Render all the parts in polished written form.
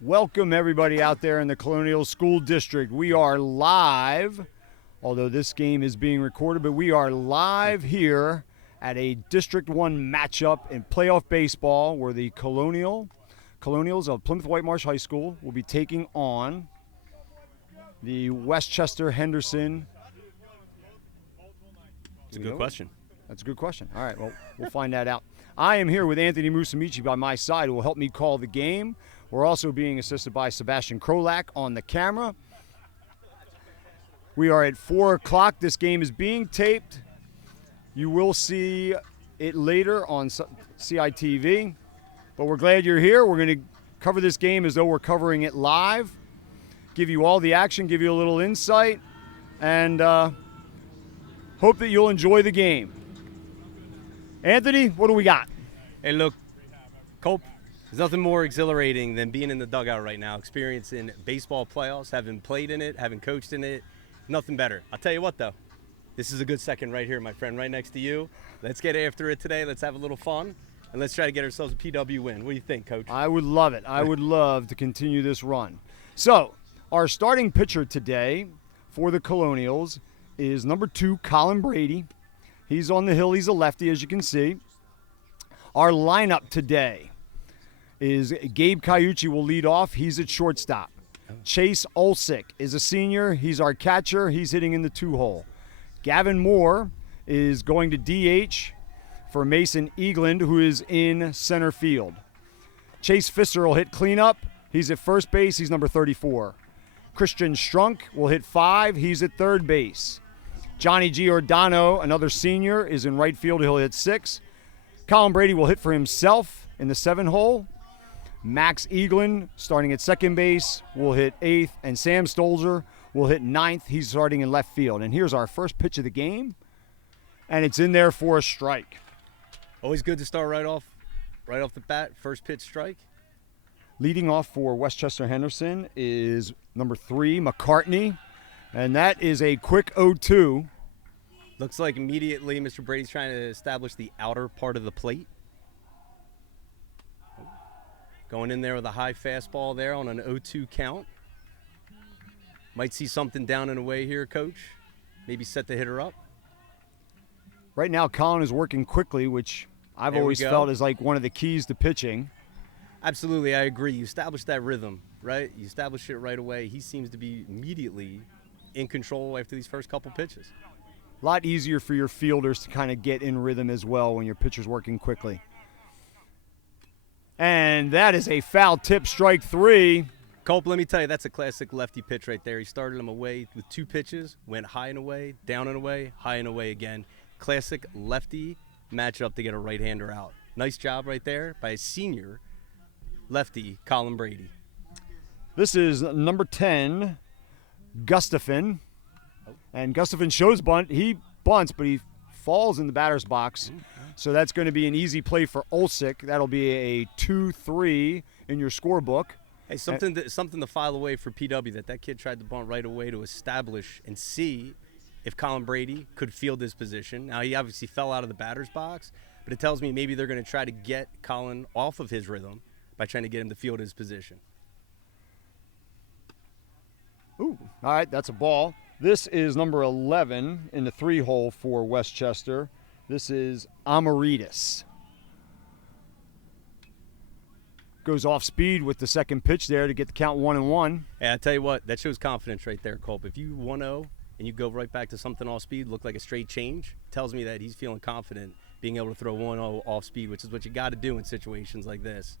Welcome everybody out there in the Colonial School District. We are live, although this game is being recorded, but we are live here at a District 1 matchup in playoff baseball where the Colonials of Plymouth White Marsh High School will be taking on the Westchester Henderson. It's a good question. That's a good question. All right, well, we'll find that out. I am here with Anthony Musamici by my side, who will help me call the game. We're also being assisted by Sebastian Krolak on the camera. We are at 4 o'clock. This game is being taped. You will see it later on CITV. But we're glad you're here. We're going to cover this game as though we're covering it live, give you all the action, give you a little insight, and hope that you'll enjoy the game. Anthony, what do we got? Hey, look, Cope, there's nothing more exhilarating than being in the dugout right now, experiencing baseball playoffs, having played in it, having coached in it. Nothing better. I'll tell you what, though. This is a good second right here, my friend, right next to you. Let's get after it today. Let's have a little fun, and let's try to get ourselves a PW win. What do you think, Coach? I would love it. I would love to continue this run. So, our starting pitcher today for the Colonials is number 2, Colin Brady. He's on the hill. He's a lefty, as you can see. Our lineup today is Gabe Cayucci will lead off. He's at shortstop. Chase Olsick is a senior. He's our catcher. He's hitting in the 2-hole. Gavin Moore is going to DH for Mason Eagland, who is in center field. Chase Fisser will hit cleanup. He's at first base. He's number 34. Christian Strunk will hit 5. He's at third base. Johnny Giordano, another senior, is in right field. He'll hit 6. Colin Brady will hit for himself in the 7-hole. Max Eagland, starting at second base, will hit 8th. And Sam Stolzer will hit 9th. He's starting in left field. And here's our first pitch of the game. And it's in there for a strike. Always good to start right off the bat. First pitch strike. Leading off for Westchester Henderson is number 3, McCartney. And that is a quick 0-2. Looks like immediately Mr. Brady's trying to establish the outer part of the plate. Going in there with a high fastball there on an 0-2 count. Might see something down and away here, Coach. Maybe set the hitter up. Right now, Colin is working quickly, which I've always felt is like one of the keys to pitching. Absolutely, I agree. You establish that rhythm, right? You establish it right away. He seems to be immediately in control after these first couple pitches. A lot easier for your fielders to kind of get in rhythm as well when your pitcher's working quickly. And that is a foul tip, strike 3. Cope, let me tell you, that's a classic lefty pitch right there. He started him away with 2 pitches, went high and away, down and away, high and away again. Classic lefty matchup to get a right-hander out. Nice job right there by a senior lefty, Colin Brady. This is number 10, Gustafson. And Gustafson shows bunt. He bunts, but he falls in the batter's box. So that's going to be an easy play for Olsick. That'll be a 2-3 in your scorebook. Hey, something to file away for PW that kid tried to bunt right away to establish and see if Colin Brady could field his position. Now, he obviously fell out of the batter's box, but it tells me maybe they're going to try to get Colin off of his rhythm by trying to get him to field his position. Ooh, all right, that's a ball. This is number 11 in the 3-hole for Westchester. This is Amaritas. Goes off speed with the second pitch there to get the count 1-1. Yeah, I tell you what, that shows confidence right there, Cope. If you 1-0 and you go right back to something off speed, look like a straight change, tells me that he's feeling confident being able to throw 1-0 off speed, which is what you got to do in situations like this.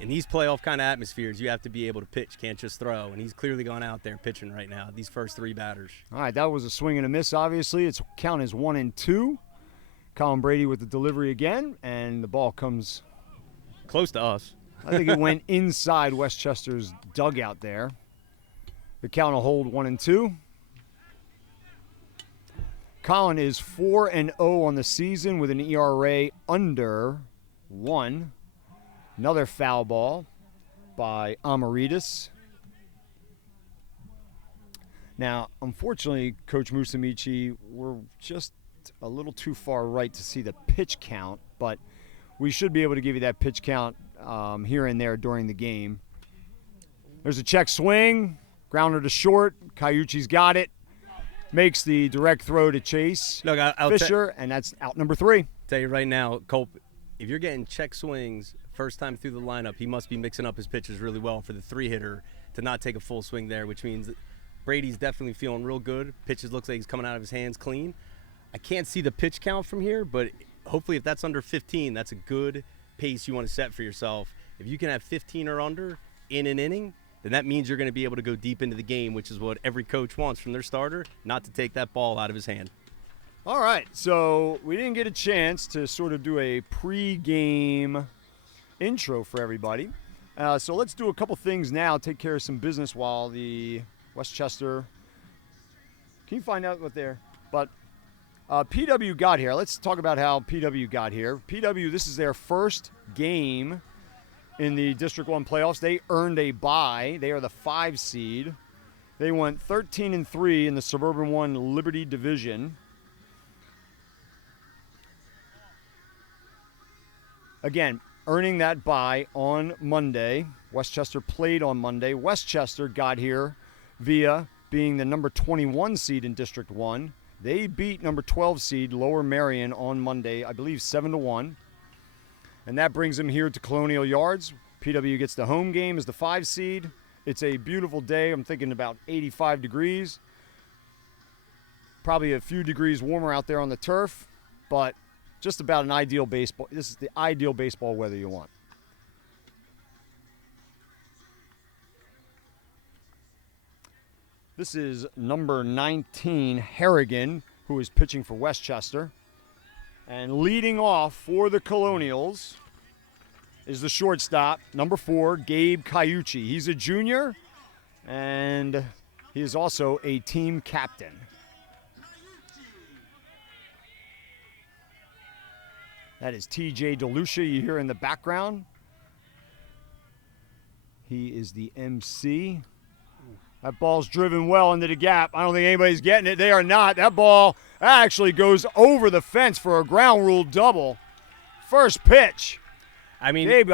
In these playoff kind of atmospheres, you have to be able to pitch, can't just throw. And he's clearly gone out there pitching right now, these first 3 batters. All right, that was a swing and a miss, obviously. Its count is 1-2. Colin Brady with the delivery again, and the ball comes close to us. I think it went inside Westchester's dugout there. The count will hold 1-2. Colin is 4-0 on the season with an ERA under 1. Another foul ball by Amaritas. Now, unfortunately, Coach Musamici, we're just a little too far right to see the pitch count, but we should be able to give you that pitch count here and there during the game. There's a check swing, grounder to short. Cayucci's got it. Makes the direct throw to Chase Look, I'll Fisher, and that's out number 3. tell you right now, Culp, if you're getting check swings first time through the lineup, he must be mixing up his pitches really well for the 3-hitter to not take a full swing there, which means Brady's definitely feeling real good. Pitches looks like he's coming out of his hands clean. I can't see the pitch count from here, but hopefully if that's under 15, that's a good pace you want to set for yourself. If you can have 15 or under in an inning, then that means you're going to be able to go deep into the game, which is what every coach wants from their starter, not to take that ball out of his hand. All right, so we didn't get a chance to sort of do a pre-game intro for everybody. So let's do a couple things now, take care of some business while the Westchester, can you find out what they're, but PW got here. Let's talk about how PW got here. PW, this is their first game in the District 1 playoffs. They earned a bye. They are the 5 seed. They went 13-3 in the Suburban 1 Liberty Division. Again, earning that bye on Monday. Westchester played on Monday. Westchester got here via being the number 21 seed in District 1. They beat number 12 seed Lower Marion on Monday, I believe 7-1. And that brings them here to Colonial Yards. PW gets the home game as the 5 seed. It's a beautiful day. I'm thinking about 85 degrees. Probably a few degrees warmer out there on the turf, but just about an ideal baseball. This is the ideal baseball weather you want. This is number 19, Harrigan, who is pitching for Westchester. And leading off for the Colonials is the shortstop, number 4, Gabe Cayucci. He's a junior, and he is also a team captain. That is TJ DeLucia you hear in the background. He is the MC. That ball's driven well into the gap. I don't think anybody's getting it. They are not. That ball actually goes over the fence for a ground rule double. First pitch. I mean, Gabe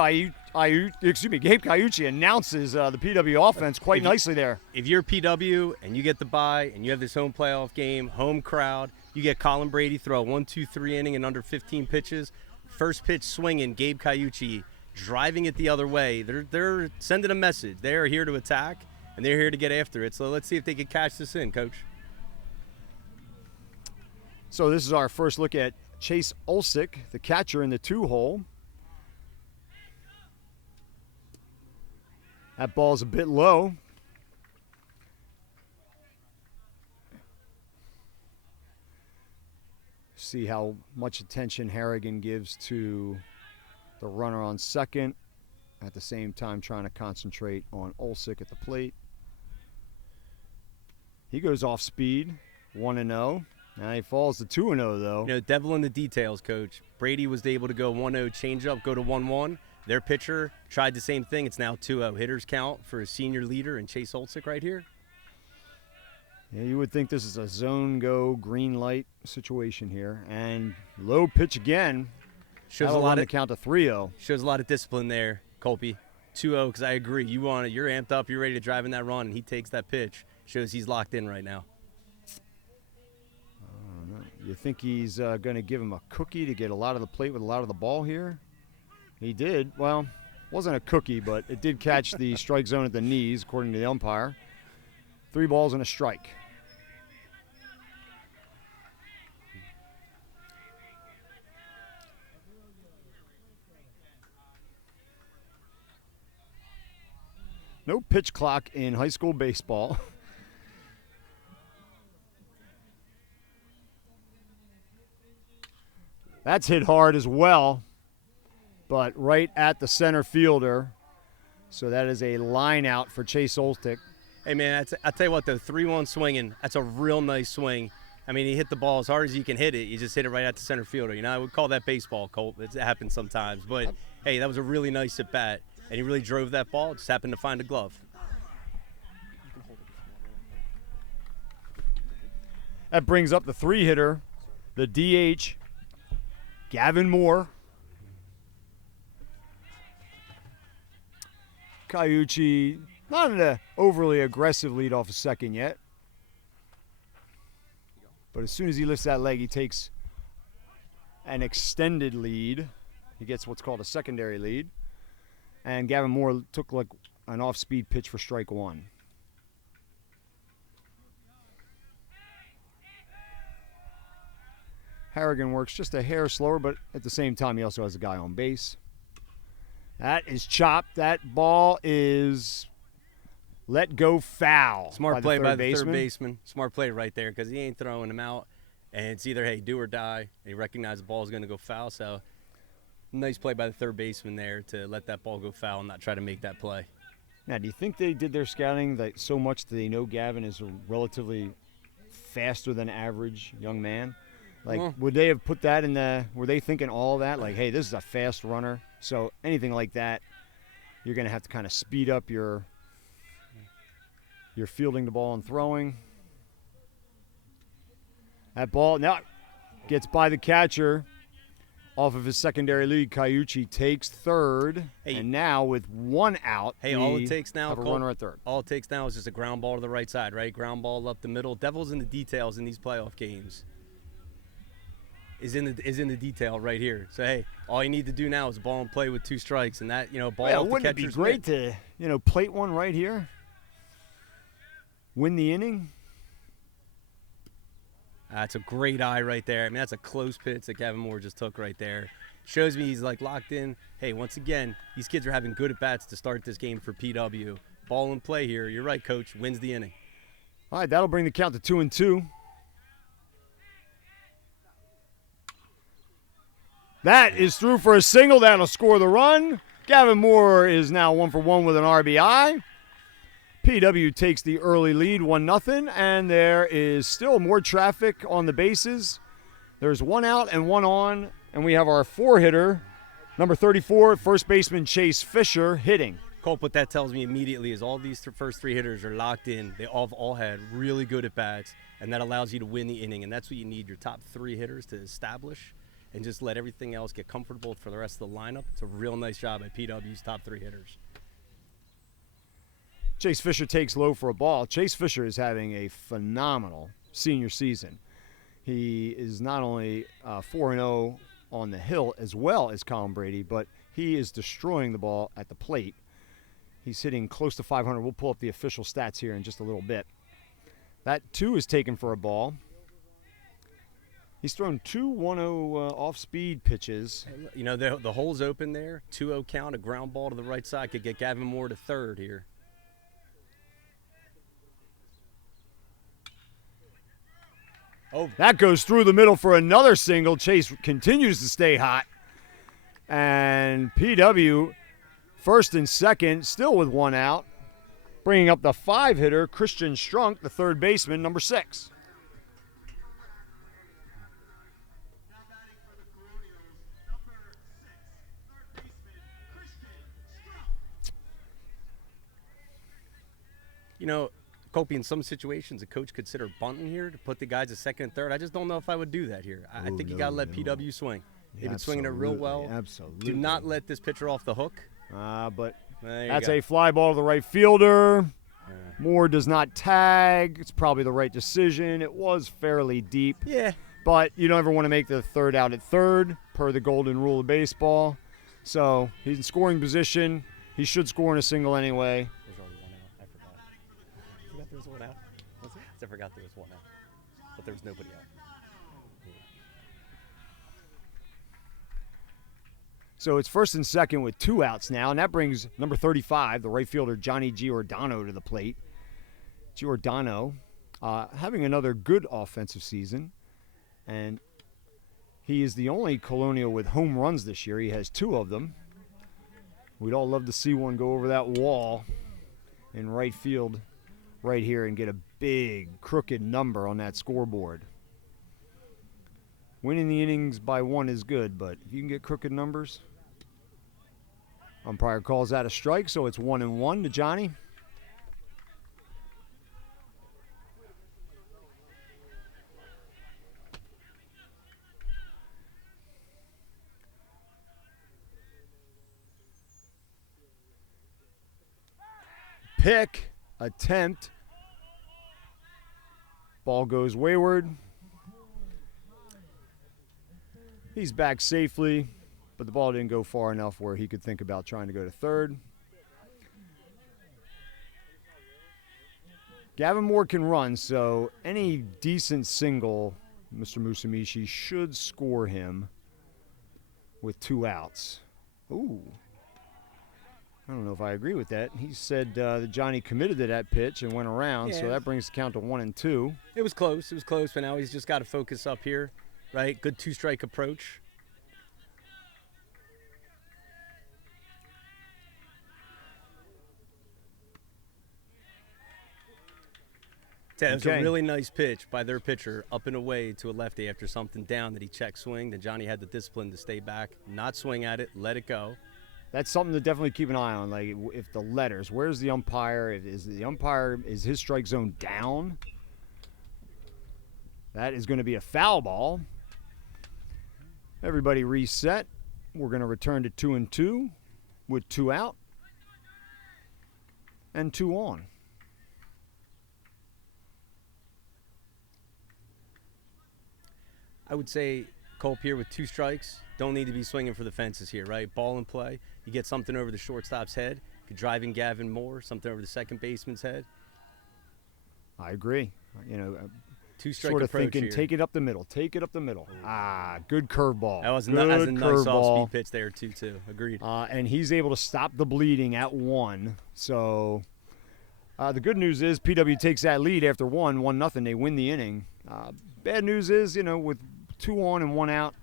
Cayucci announces the PW offense quite nicely there. if you're PW and you get the bye and you have this home playoff game, home crowd, you get Colin Brady throw a 1-2-3 inning in under 15 pitches. First pitch swinging, Gabe Cayucci driving it the other way. They're sending a message. They are here to attack, and they're here to get after it. So let's see if they can cash this in, Coach. So this is our first look at Chase Olsick, the catcher in the 2-hole. That ball's a bit low. See how much attention Harrigan gives to the runner on second. At the same time trying to concentrate on Olsick at the plate. He goes off speed, 1-0. Now he falls to 2-0 though. You know, devil in the details, Coach. Brady was able to go 1-0 changeup, go to 1-1. Their pitcher tried the same thing. It's now 2-0. Hitters count for his senior leader and Chase Olsick right here. Yeah, you would think this is a zone go green light situation here. And low pitch again. Shows That'll a lot run of the count to 3-0. Shows a lot of discipline there, Colby. 2-0, because I agree. You want it. You're amped up. You're ready to drive in that run, and he takes that pitch. Shows he's locked in right now. You think he's going to give him a cookie to get a lot of the plate with a lot of the ball here? He did. Well, wasn't a cookie, but it did catch the strike zone at the knees, according to the umpire. 3 balls and a strike. No pitch clock in high school baseball. That's hit hard as well, but right at the center fielder. So that is a line out for Chase Olsick. Hey, man, I'll tell you what, though, 3-1 swinging, that's a real nice swing. I mean, he hit the ball as hard as you can hit it. You just hit it right at the center fielder. You know, I would call that baseball, Colt. It happens sometimes. But, hey, that was a really nice at-bat, and he really drove that ball. Just happened to find a glove. That brings up the 3-hitter, the DH, Gavin Moore. Cayucci, not an overly aggressive lead off a second yet. But as soon as he lifts that leg, he takes an extended lead. He gets what's called a secondary lead. And Gavin Moore took like an off-speed pitch for strike one. Harrigan works just a hair slower, but at the same time, he also has a guy on base. That is chopped. That ball is let go foul. Smart play by the third baseman. Smart play right there because he ain't throwing him out. And it's either, hey, do or die. And he recognized the ball is going to go foul. So nice play by the third baseman there to let that ball go foul and not try to make that play. Now, do you think they did their scouting that so much that they know Gavin is a relatively faster than average young man? Like, would they have put that in the – were they thinking all that? Like, hey, this is a fast runner. So anything like that, you're going to have to kind of speed up your fielding the ball and throwing. That ball now gets by the catcher off of his secondary lead. Cayucci takes third, and now with one out, all it takes now, have a runner at third. All it takes now is just a ground ball to the right side, right? Ground ball up the middle. Devil's in the details in these playoff games. Is in the detail right here. So hey, all you need to do now is ball and play with two strikes, and that ball. Yeah, off the wouldn't it be great to plate one right here, win the inning? That's a great eye right there. I mean, that's a close pitch that Gavin Moore just took right there. Shows me he's like locked in. Hey, once again, these kids are having good at bats to start this game for PW. Ball and play here. You're right, Coach. Wins the inning. All right, that'll bring the count to 2-2. That is through for a single. That'll score the run. Gavin Moore is now 1 for 1 with an RBI. PW takes the early lead, 1-0, and there is still more traffic on the bases. There's one out and one on, and we have our four-hitter, number 34, first baseman Chase Fisher, hitting. Colt, what that tells me immediately is all these first three hitters are locked in. They all had really good at-bats, and that allows you to win the inning, and that's what you need, your top three hitters to establish and just let everything else get comfortable for the rest of the lineup. It's a real nice job at PW's top three hitters. Chase Fisher takes low for a ball. Chase Fisher is having a phenomenal senior season. He is not only 4-0 on the hill as well as Colin Brady, but he is destroying the ball at the plate. He's hitting close to 500. We'll pull up the official stats here in just a little bit. That 2 is taken for a ball. He's thrown 2 1-0 off-speed pitches. You know, the hole's open there. 2-0 count, a ground ball to the right side could get Gavin Moore to third here. Oh, that goes through the middle for another single. Chase continues to stay hot. And PW, first and second, still with one out. Bringing up the 5-hitter, Christian Strunk, the third baseman, number 6. You know, Kopi, in some situations, a coach consider bunting here to put the guys at second and third. I just don't know if I would do that here. I think you got to let PW swing. They've been swinging it real well. Absolutely. Do not let this pitcher off the hook. But that's a fly ball to the right fielder. Yeah. Moore does not tag. It's probably the right decision. It was fairly deep. Yeah. But you don't ever want to make the third out at third, per the golden rule of baseball. So he's in scoring position. He should score in a single anyway. There was one out. Was it? I forgot there was one out. But there was nobody out. So it's first and second with 2 outs now, and that brings number 35, the right fielder Johnny Giordano, to the plate. Giordano having another good offensive season, and he is the only Colonial with home runs this year. He has 2 of them. We'd all love to see one go over that wall in right field right here and get a big crooked number on that scoreboard. Winning the innings by 1 is good, but if you can get crooked numbers, umpire calls that a strike, so it's 1-1 to Johnny. pick attempt. Ball goes wayward. He's back safely, but the ball didn't go far enough where he could think about trying to go to third. Gavin Moore can run, so any decent single, Mr. Musamichi should score him with 2 outs. Ooh. I don't know if I agree with that. He said that Johnny committed to that pitch and went around, so that brings the count to 1-2. It was close. It was close, but now he's just got to focus up here, right? Good 2-strike approach. That was a really nice pitch by their pitcher, up and away to a lefty after something down that he checked swing. Then Johnny had the discipline to stay back, not swing at it, let it go. That's something to definitely keep an eye on. Like, if the letters, where's the umpire? Is his strike zone down? That is going to be a foul ball. Everybody reset. We're going to return to 2-2 with 2 out and 2 on. I would say Culp here with 2 strikes. Don't need to be swinging for the fences here, right? Ball in play. You get something over the shortstop's head. Could drive in Gavin Moore, something over the second baseman's head. I agree. 2-strike sort of approach thinking, here. take it up the middle. Take it up the middle. Good curveball. That was a Good nice curveball. off-speed pitch there, too. Agreed. And he's able to stop the bleeding at 1. So the good news is PW takes that lead after 1-0. They win the inning. Bad news is, with 2 on and 1 out,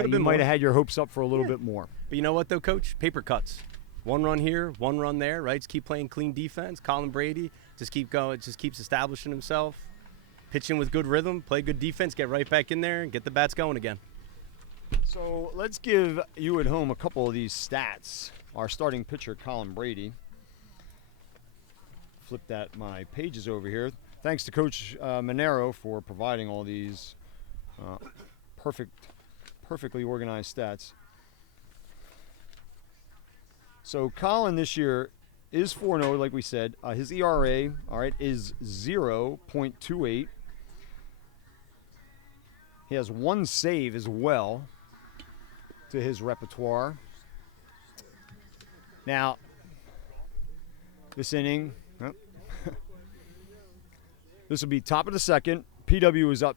you might have had your hopes up for a little bit more. But you know what, though, Coach? Paper cuts. 1 run here, 1 run there, right? Just keep playing clean defense. Colin Brady just keep going, just keeps establishing himself. Pitching with good rhythm, play good defense, get right back in there, and get the bats going again. So let's give you at home a couple of these stats. Our starting pitcher, Colin Brady. Flip my pages over here. Thanks to Coach Monero for providing all these perfectly organized stats. So Colin this year is 4-0, like we said. His ERA, all right, is 0.28. He has 1 save as well to his repertoire. Now, this inning, this will be top of the second. PW is up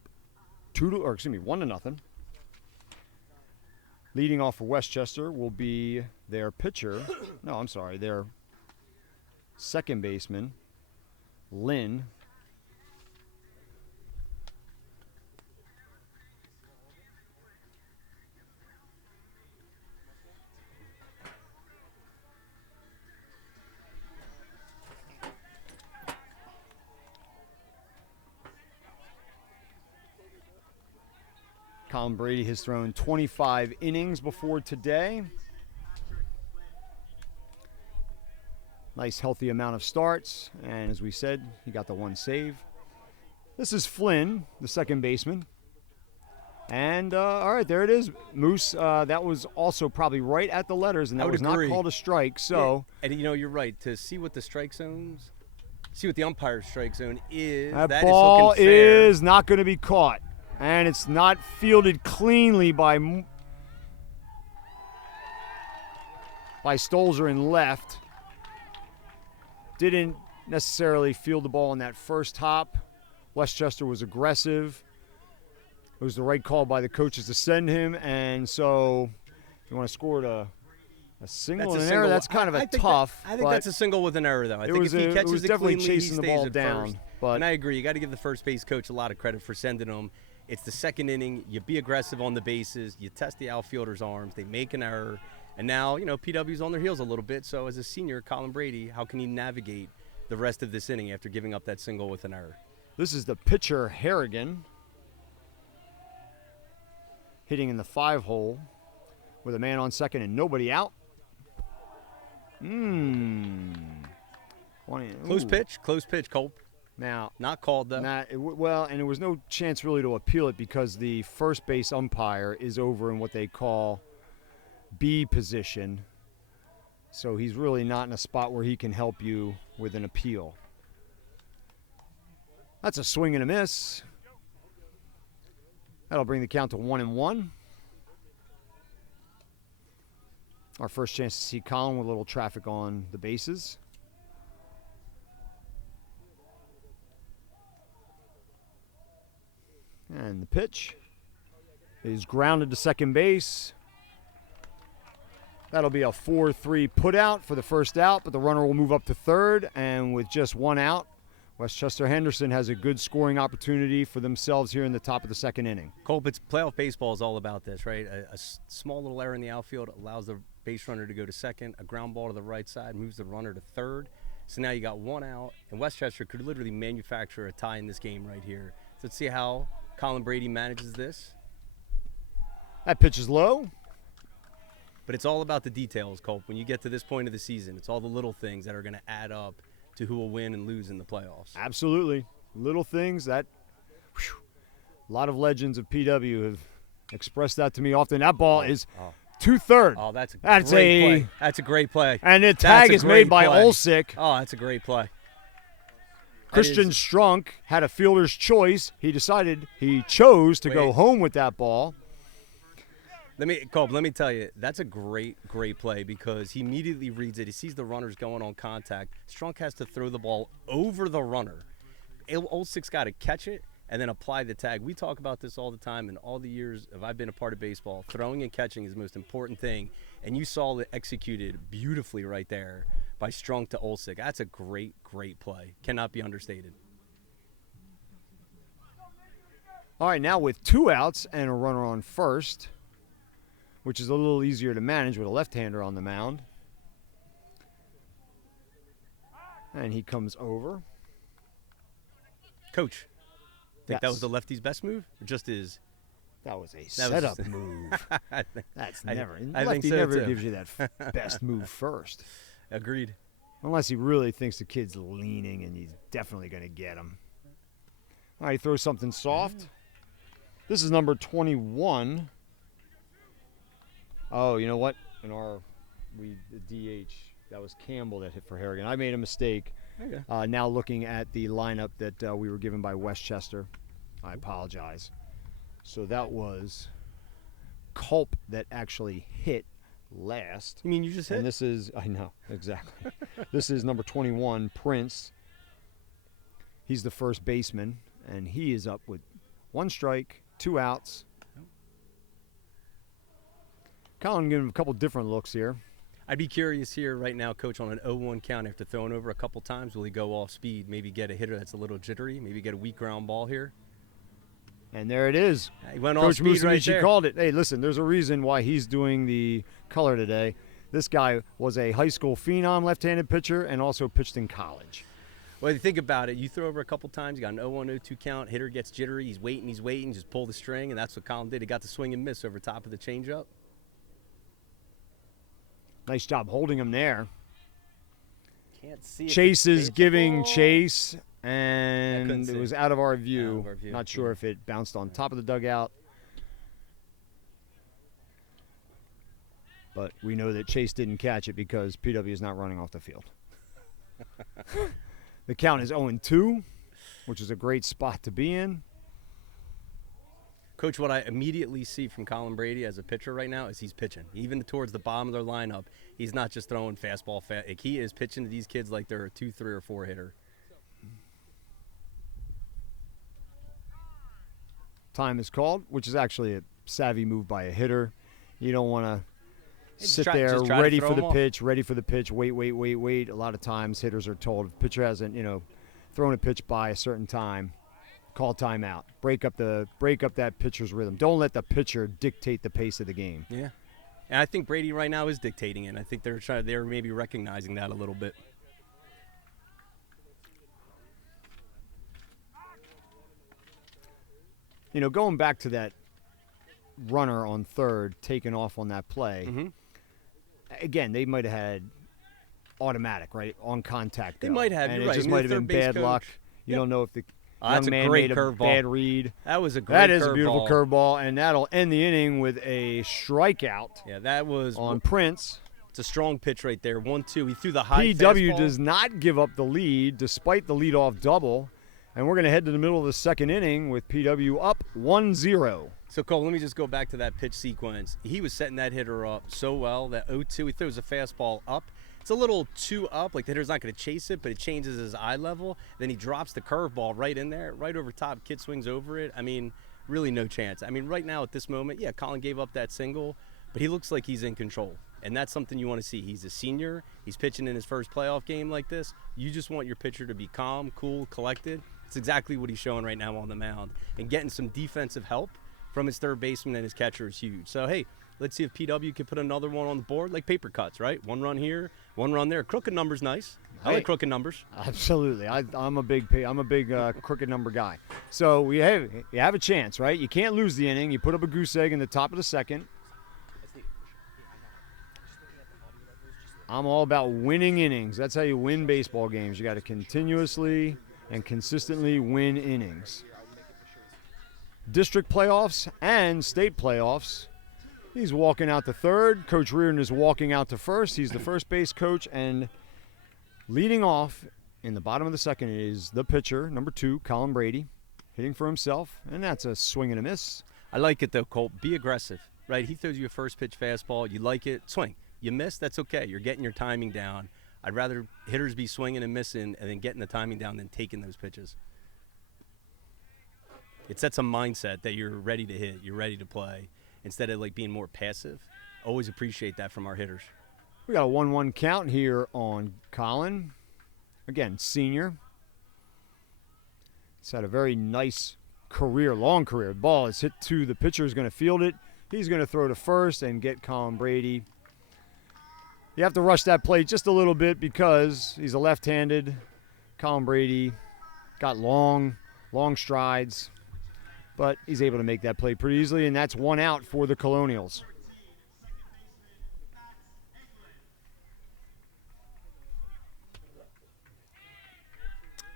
1-0. Leading off for Westchester will be their pitcher. Their second baseman, Lynn. Colin Brady has thrown 25 innings before today. Nice healthy amount of starts, and as we said, he got the 1 save. This is Flynn, the second baseman. And all right, there it is, Moose. That was also probably right at the letters, and that was not called a strike. So, and you're right. To see what the strike zones, see what the umpire's strike zone is. That ball is not going to be caught, and it's not fielded cleanly by Stolzer in left. Didn't necessarily field the ball in that first hop. Westchester was aggressive. It was the right call by the coaches to send him, and so you want to score a single and an error. That's kind of tough. I think that's a single with an error, though. I think if he catches it cleanly, he stays at first. And I agree. You got to give the first base coach a lot of credit for sending him. It's the second inning. You be aggressive on the bases. You test the outfielder's arms. They make an error. And now, PW's on their heels a little bit. So as a senior, Colin Brady, how can he navigate the rest of this inning after giving up that single with an error? This is the pitcher, Harrigan, hitting in the 5-hole with a man on second and nobody out. Close pitch, Culp. Now, not called, though. And there was no chance really to appeal it because the first base umpire is over in what they call B position. So he's really not in a spot where he can help you with an appeal. That's a swing and a miss. That'll bring the count to 1-1. Our first chance to see Colin with a little traffic on the bases. And the pitch is grounded to second base. That'll be a 4-3 put out for the first out, but the runner will move up to third, and with just one out, Westchester Henderson has a good scoring opportunity for themselves here in the top of the second inning. Colp, it's playoff baseball is all about this, right? A small little error in the outfield allows the base runner to go to second. A ground ball to the right side moves the runner to third. So now you got one out, and Westchester could literally manufacture a tie in this game right here. So let's see how Colin Brady manages this. That pitch is low. But it's all about the details, Colp. When you get to this point of the season, it's all the little things that are going to add up to who will win and lose in the playoffs. Absolutely. Little things that, a lot of legends of PW have expressed that to me often. That ball is to third. Oh, that's a great play. That's a great play. And the tag is made by play. Olsick. Oh, that's a great play. Christian Strunk had a fielder's choice. He chose to go home with that ball. Let me tell you, that's a great play because he immediately reads it. He sees the runners going on contact. Strunk has to throw the ball over the runner. Olsick's got to catch it and then apply the tag. We talk about this all the time, and all the years I've been a part of baseball, throwing and catching is the most important thing, and you saw it executed beautifully right there by Strunk to Olsick. That's a great play. Cannot be understated. All right, now with 2 outs and a runner on first, which is a little easier to manage with a left-hander on the mound. And he comes over. Coach, think that was the lefty's best move, or just his? That was a setup move. That's never. I lefty think so never too. gives you that best move first. Agreed. Unless he really thinks the kid's leaning and he's definitely going to get him. All right, he throws something soft. This is number 21. Oh, you know what? The DH, that was Campbell that hit for Harrigan. I made a mistake. Okay. Now looking at the lineup that we were given by Westchester, I apologize. So that was Culp that actually hit last. You mean you just hit? And this is, I know, exactly. This is number 21, Prince. He's the first baseman, and he is up with 1 strike, 2 outs. Colin giving him a couple different looks here. I'd be curious here right now, Coach, on an 0-1 count after throwing over a couple times. Will he go off speed, maybe get a hitter that's a little jittery, maybe get a weak ground ball here? And there it is. He went Coach off speed right there. called it. Hey, listen, there's a reason why he's doing the color today. This guy was a high school phenom left-handed pitcher and also pitched in college. Well, you think about it. You throw over a couple times, you got an 0-1, 0-2 count, hitter gets jittery, he's waiting, just pull the string, and that's what Colin did. He got the swing and miss over top of the changeup. Nice job holding him there. Can't see Chase is giving chase, and it was out of our view. Out of our view. Not sure if it bounced on top of the dugout. But we know that Chase didn't catch it because PW is not running off the field. The count is 0-2, which is a great spot to be in. Coach, what I immediately see from Colin Brady as a pitcher right now is he's pitching. Even towards the bottom of their lineup, he's not just throwing fastball. Like he is pitching to these kids like they're a 2, 3, or 4 hitter. Time is called, which is actually a savvy move by a hitter. You don't want to sit there ready for the pitch, wait. A lot of times hitters are told if the pitcher hasn't, thrown a pitch by a certain time, call timeout. Break up that pitcher's rhythm. Don't let the pitcher dictate the pace of the game. Yeah. And I think Brady right now is dictating it. I think they're maybe recognizing that a little bit. Going back to that runner on third taking off on that play, again, they might have had automatic, right, on contact. They might have, and you're it right. just might have been bad luck. You don't know if the young man made a bad read. That was a great That is a beautiful curveball, and that'll end the inning with a strikeout that was on Prince. It's a strong pitch right there. 1-2. He threw the high PW fastball. does not give up the lead despite the leadoff double. And we're going to head to the middle of the second inning with PW up 1-0. So, Cole, let me just go back to that pitch sequence. He was setting that hitter up so well. That 0-2, he throws a fastball up. It's a little too up, like the hitter's not going to chase it, but it changes his eye level. Then he drops the curveball right in there, right over top. Kid swings over it. I mean, really no chance. I mean, right now at this moment, yeah, Colin gave up that single, but he looks like he's in control. And that's something you want to see. He's a senior. He's pitching in his first playoff game like this. You just want your pitcher to be calm, cool, collected. It's exactly what he's showing right now on the mound. And getting some defensive help from his third baseman and his catcher is huge. So, hey, let's see if PW can put another one on the board, like paper cuts, right? 1 run here, 1 run there. Crooked number's nice. I like crooked numbers. Absolutely. I'm a big crooked number guy. So you have a chance, right? You can't lose the inning. You put up a goose egg in the top of the second. I'm all about winning innings. That's how you win baseball games. You got to continuously and consistently win innings. District playoffs and state playoffs. He's walking out to third. Coach Reardon is walking out to first. He's the first base coach. And leading off in the bottom of the second is the pitcher, number 2, Colin Brady, hitting for himself. And that's a swing and a miss. I like it, though, Colt. Be aggressive, right? He throws you a first pitch fastball. You like it, swing. You miss, that's okay. You're getting your timing down. I'd rather hitters be swinging and missing and then getting the timing down than taking those pitches. It sets a mindset that you're ready to hit, you're ready to play, instead of like being more passive. Always appreciate that from our hitters. We got a 1-1 count here on Colin. Again, senior. He's had a very nice career, long career. The ball is hit to the pitcher, is going to field it. He's going to throw to first and get Colin Brady. You have to rush that play just a little bit because he's a left-handed. Colin Brady got long strides, but he's able to make that play pretty easily, and that's 1 out for the Colonials.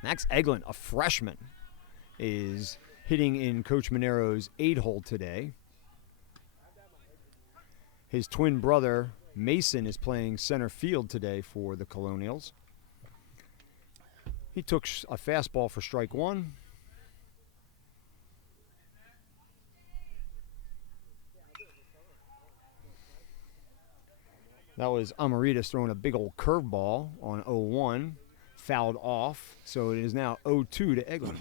Max Eglin, a freshman, is hitting in Coach Monero's 8-hole today. His twin brother, Mason, is playing center field today for the Colonials. He took a fastball for strike 1. That was Amaritas throwing a big old curveball on 0-1, fouled off, so it is now 0-2 to Eglin.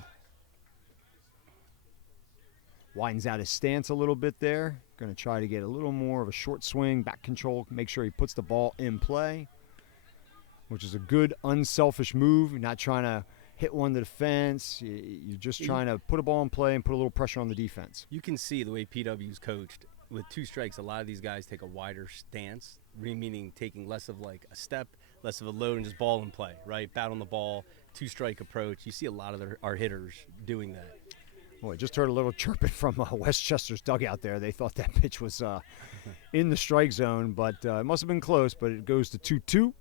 Widens out his stance a little bit there. Going to try to get a little more of a short swing, back control, make sure he puts the ball in play, which is a good, unselfish move. You're not trying to hit one to the fence. You're just trying to put a ball in play and put a little pressure on the defense. You can see the way PW's coached. With 2 strikes, a lot of these guys take a wider stance, meaning taking less of like a step, less of a load, and just ball in play, right? Bat on the ball, 2-strike approach. You see a lot of our hitters doing that. Boy, just heard a little chirping from Westchester's dugout there. They thought that pitch was in the strike zone, but it must have been close, but it goes to 2-2,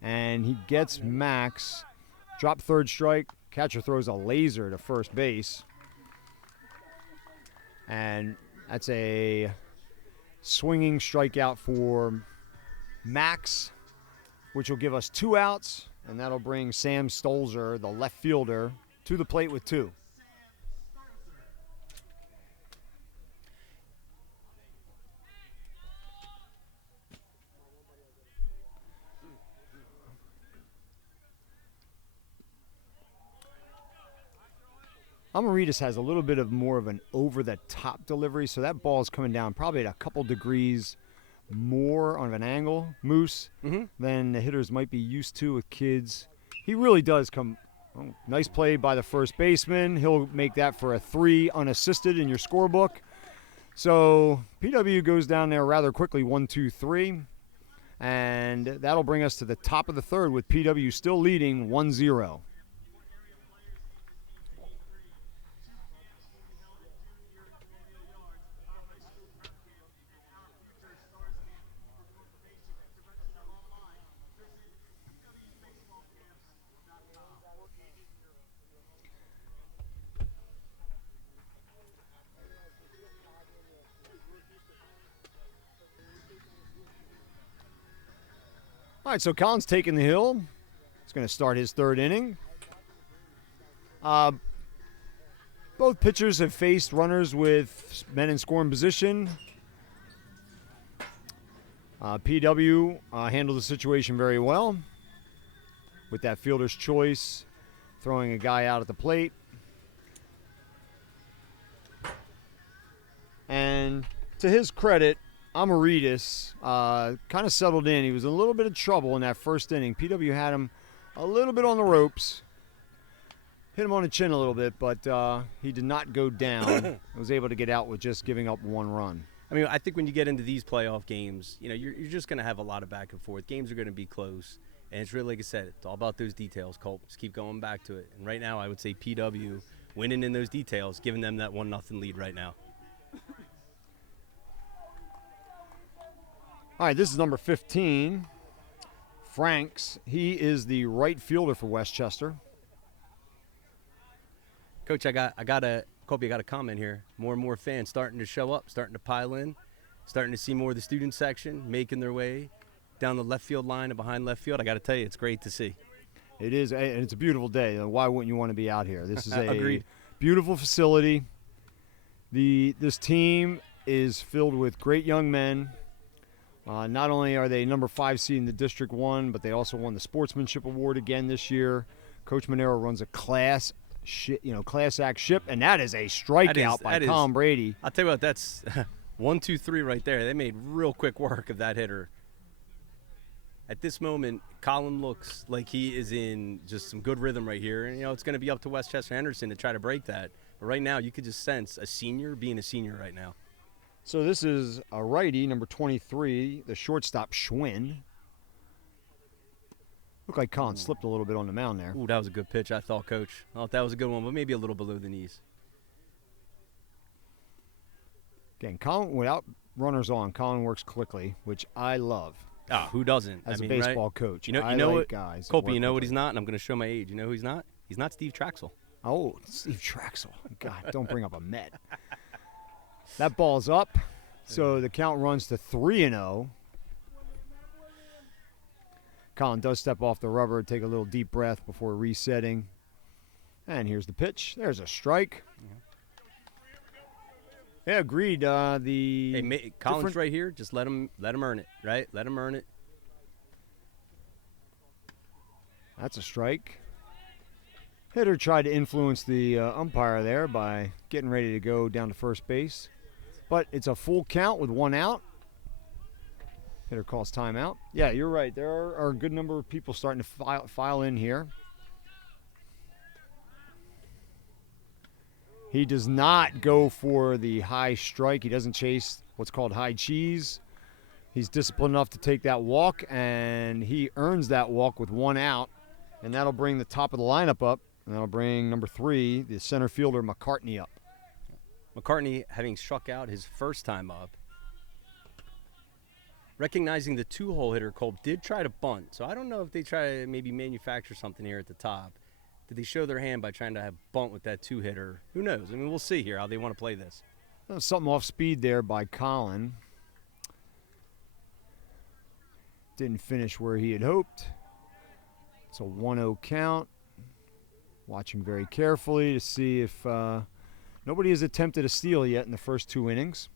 and he gets Max. Drop third strike. Catcher throws a laser to first base, and that's a swinging strikeout for Max, which will give us 2 outs, and that'll bring Sam Stolzer, the left fielder, to the plate with 2. Amaritas has a little bit of more of an over-the-top delivery, so that ball is coming down probably at a couple degrees more on an angle, Moose, than the hitters might be used to with kids. He really does come. Oh, nice play by the first baseman. He'll make that for a 3 unassisted in your scorebook. So PW goes down there rather quickly, 1-2-3, and that'll bring us to the top of the third with PW still leading 1-0. All right, so Colin's taking the hill. He's going to start his third inning. Both pitchers have faced runners with men in scoring position. PW handled the situation very well with that fielder's choice, throwing a guy out at the plate. And to his credit, Amaritas kind of settled in. He was in a little bit of trouble in that first inning. PW had him a little bit on the ropes. Hit him on the chin a little bit, but he did not go down. Was able to get out with just giving up one run. I mean, I think when you get into these playoff games, you know, you're just going to have a lot of back and forth. Games are going to be close. And it's really, like I said, it's all about those details, Colt. Just keep going back to it. And right now, I would say PW winning in those details, giving them that 1-0 lead right now. All right, this is number 15, Franks. He is the right fielder for Westchester. Coach, I got a comment here. More and more fans starting to show up, starting to pile in, starting to see more of the student section making their way down the left field line and behind left field. I got to tell you, it's great to see. It is, and it's a beautiful day. Why wouldn't you want to be out here? This is a Agreed. Beautiful facility. This team is filled with great young men. Not only are they number 5 seed in the District 1, but they also won the Sportsmanship Award again this year. Coach Monero runs a class act ship, and that is a strikeout by Colin Brady. I'll tell you what, that's 1, 2, 3 right there. They made real quick work of that hitter. At this moment, Colin looks like he is in just some good rhythm right here. And, you know, it's going to be up to Westchester Henderson to try to break that. But right now, you could just sense a senior being a senior right now. So this is a righty, number 23, the shortstop, Schwinn. Looked like Colin slipped a little bit on the mound there. Ooh, that was a good pitch, I thought, Coach. I thought that was a good one, but maybe a little below the knees. Again, Colin, without runners on, Colin works quickly, which I love. Ah, who doesn't? As a baseball right? coach. You know like what, guys. Colby, you know what he's not? And I'm going to show my age. You know who he's not? He's not Steve Traxel. Oh, Steve Traxel. God, don't bring up a Met. That ball's up, so the count runs to 3-0. Colin does step off the rubber, take a little deep breath before resetting. And here's the pitch. There's a strike. Yeah, agreed. Colin's right here. Just let him earn it, right? Let him earn it. That's a strike. Hitter tried to influence the umpire there by getting ready to go down to first base. But it's a full count with 1 out. Hitter calls timeout. Yeah, you're right. There are a good number of people starting to file in here. He does not go for the high strike. He doesn't chase what's called high cheese. He's disciplined enough to take that walk, and he earns that walk with 1 out. And that'll bring the top of the lineup up, and that'll bring number 3, the center fielder, McCartney, up. McCartney, having struck out his first time up, recognizing the 2-hole hitter, Kolb did try to bunt. So I don't know if they try to maybe manufacture something here at the top. Did they show their hand by trying to have bunt with that 2-hitter? Who knows? I mean, we'll see here how they want to play this. Something off speed there by Colin. Didn't finish where he had hoped. It's a 1-0 count. Watching very carefully to see if nobody has attempted a steal yet in the first 2 innings.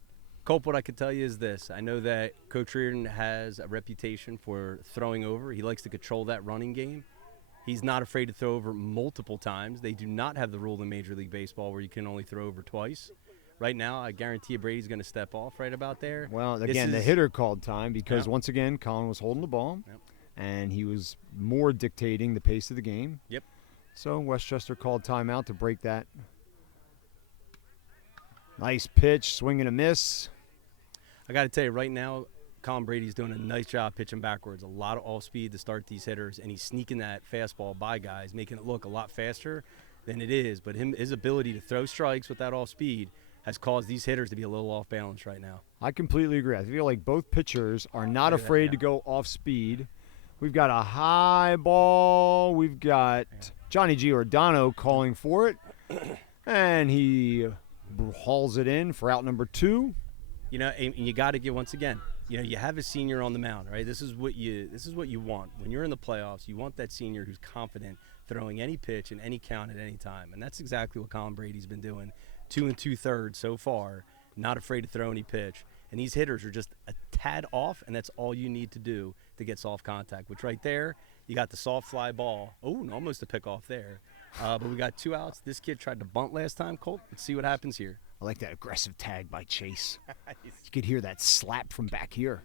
Cope, what I can tell you is this. I know that Coach Reardon has a reputation for throwing over. He likes to control that running game. He's not afraid to throw over multiple times. They do not have the rule in Major League Baseball where you can only throw over twice. Right now, I guarantee you Brady's going to step off right about there. Well, again, the hitter called time because, once again, Colin was holding the ball, and he was more dictating the pace of the game. Yep. So Westchester called timeout to break that. Nice pitch, swing and a miss. I got to tell you, right now, Colin Brady's doing a nice job pitching backwards. A lot of off-speed to start these hitters, and he's sneaking that fastball by guys, making it look a lot faster than it is. But his ability to throw strikes with that off-speed has caused these hitters to be a little off balance right now. I completely agree. I feel like both pitchers are not afraid to go off-speed. We've got a high ball. We've got Johnny Giordano calling for it, and he hauls it in for out number 2. You know, and you got to give, once again, You know, you have a senior on the mound, right? This is what you want when you're in the playoffs. You want that senior who's confident throwing any pitch in any count at any time, and that's exactly what Colin Brady's been doing. 2 2/3 so far, not afraid to throw any pitch. And these hitters are just a tad off, and that's all you need to do to get soft contact. Which right there, you got the soft fly ball. Oh, almost a pick off there. But we got 2 outs. This kid tried to bunt last time, Colt. Let's see what happens here. I like that aggressive tag by Chase. You could hear that slap from back here.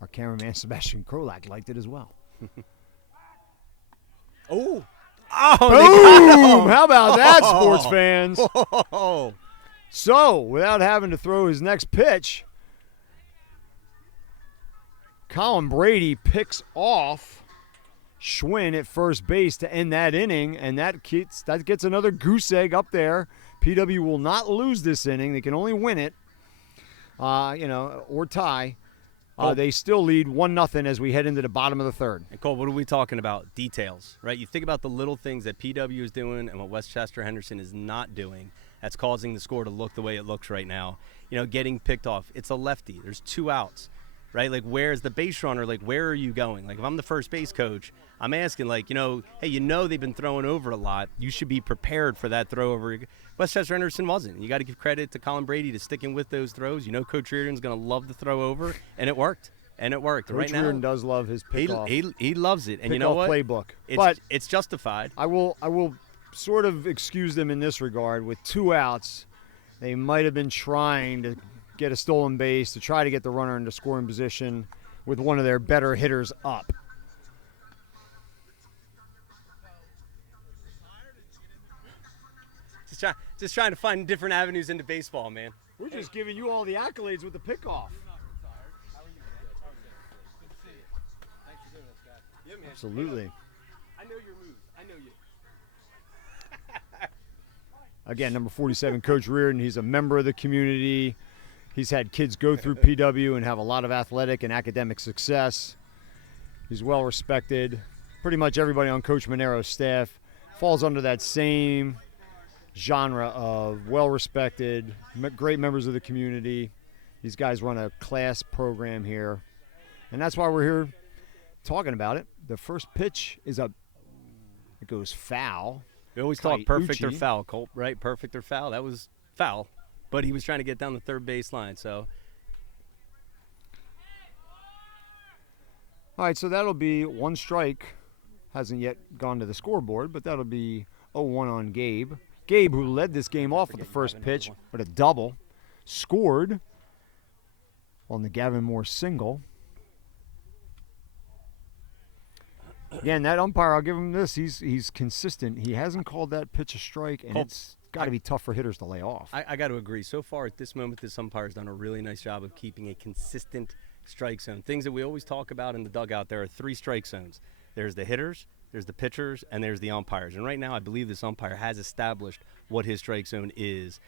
Our cameraman Sebastian Krolak liked it as well. Oh, boom! How about that, sports fans? Oh. So, without having to throw his next pitch, Colin Brady picks off Schwinn at first base to end that inning, and that gets another goose egg up there. PW will not lose this inning. They can only win it, or tie. They still lead 1-0 as we head into the bottom of the third. And Cole, what are we talking about? Details, right? You think about the little things that PW is doing and what Westchester Henderson is not doing that's causing the score to look the way it looks right now. You know, getting picked off. It's a lefty. There's 2 outs, right? Like, where's the base runner? Like, where are you going? Like, if I'm the first base coach, I'm asking, like, hey, they've been throwing over a lot. You should be prepared for that throw over. Westchester Henderson wasn't. You got to give credit to Colin Brady to sticking with those throws. Coach Reardon's going to love the throw over, and it worked. Coach right Reardon now, does love his pickoff. He loves it. And you know what? Playbook. It's justified. I will sort of excuse them in this regard. With 2 outs, they might have been trying to get a stolen base to try to get the runner into scoring position with one of their better hitters up. Just trying to find different avenues into baseball, man. We're just giving you all the accolades with the pickoff. Yeah, man. Absolutely. I know your moves. I know you. Again, number 47, Coach Reardon. He's a member of the community. He's had kids go through PW and have a lot of athletic and academic success. He's well respected. Pretty much everybody on Coach Monero's staff falls under that same genre of well-respected, great members of the community. These guys run a class program here, and that's why we're here talking about it. The first pitch is it goes foul. We always talk perfect or foul, Colt, right? Perfect or foul. That was foul, but he was trying to get down the third base line, so. All right, so that'll be 1 strike. Hasn't yet gone to the scoreboard, but that'll be 0-1 on Gabe. Gabe, who led this game off with the first pitch, with a double, scored on the Gavin Moore single. Again, that umpire, I'll give him this. He's consistent. He hasn't called that pitch a strike, and it's got to be tough for hitters to lay off. I got to agree. So far at this moment, this umpire's done a really nice job of keeping a consistent strike zone. Things that we always talk about in the dugout, there are 3 strike zones. There's the hitters, there's the pitchers, and there's the umpires. And right now, I believe this umpire has established what his strike zone is,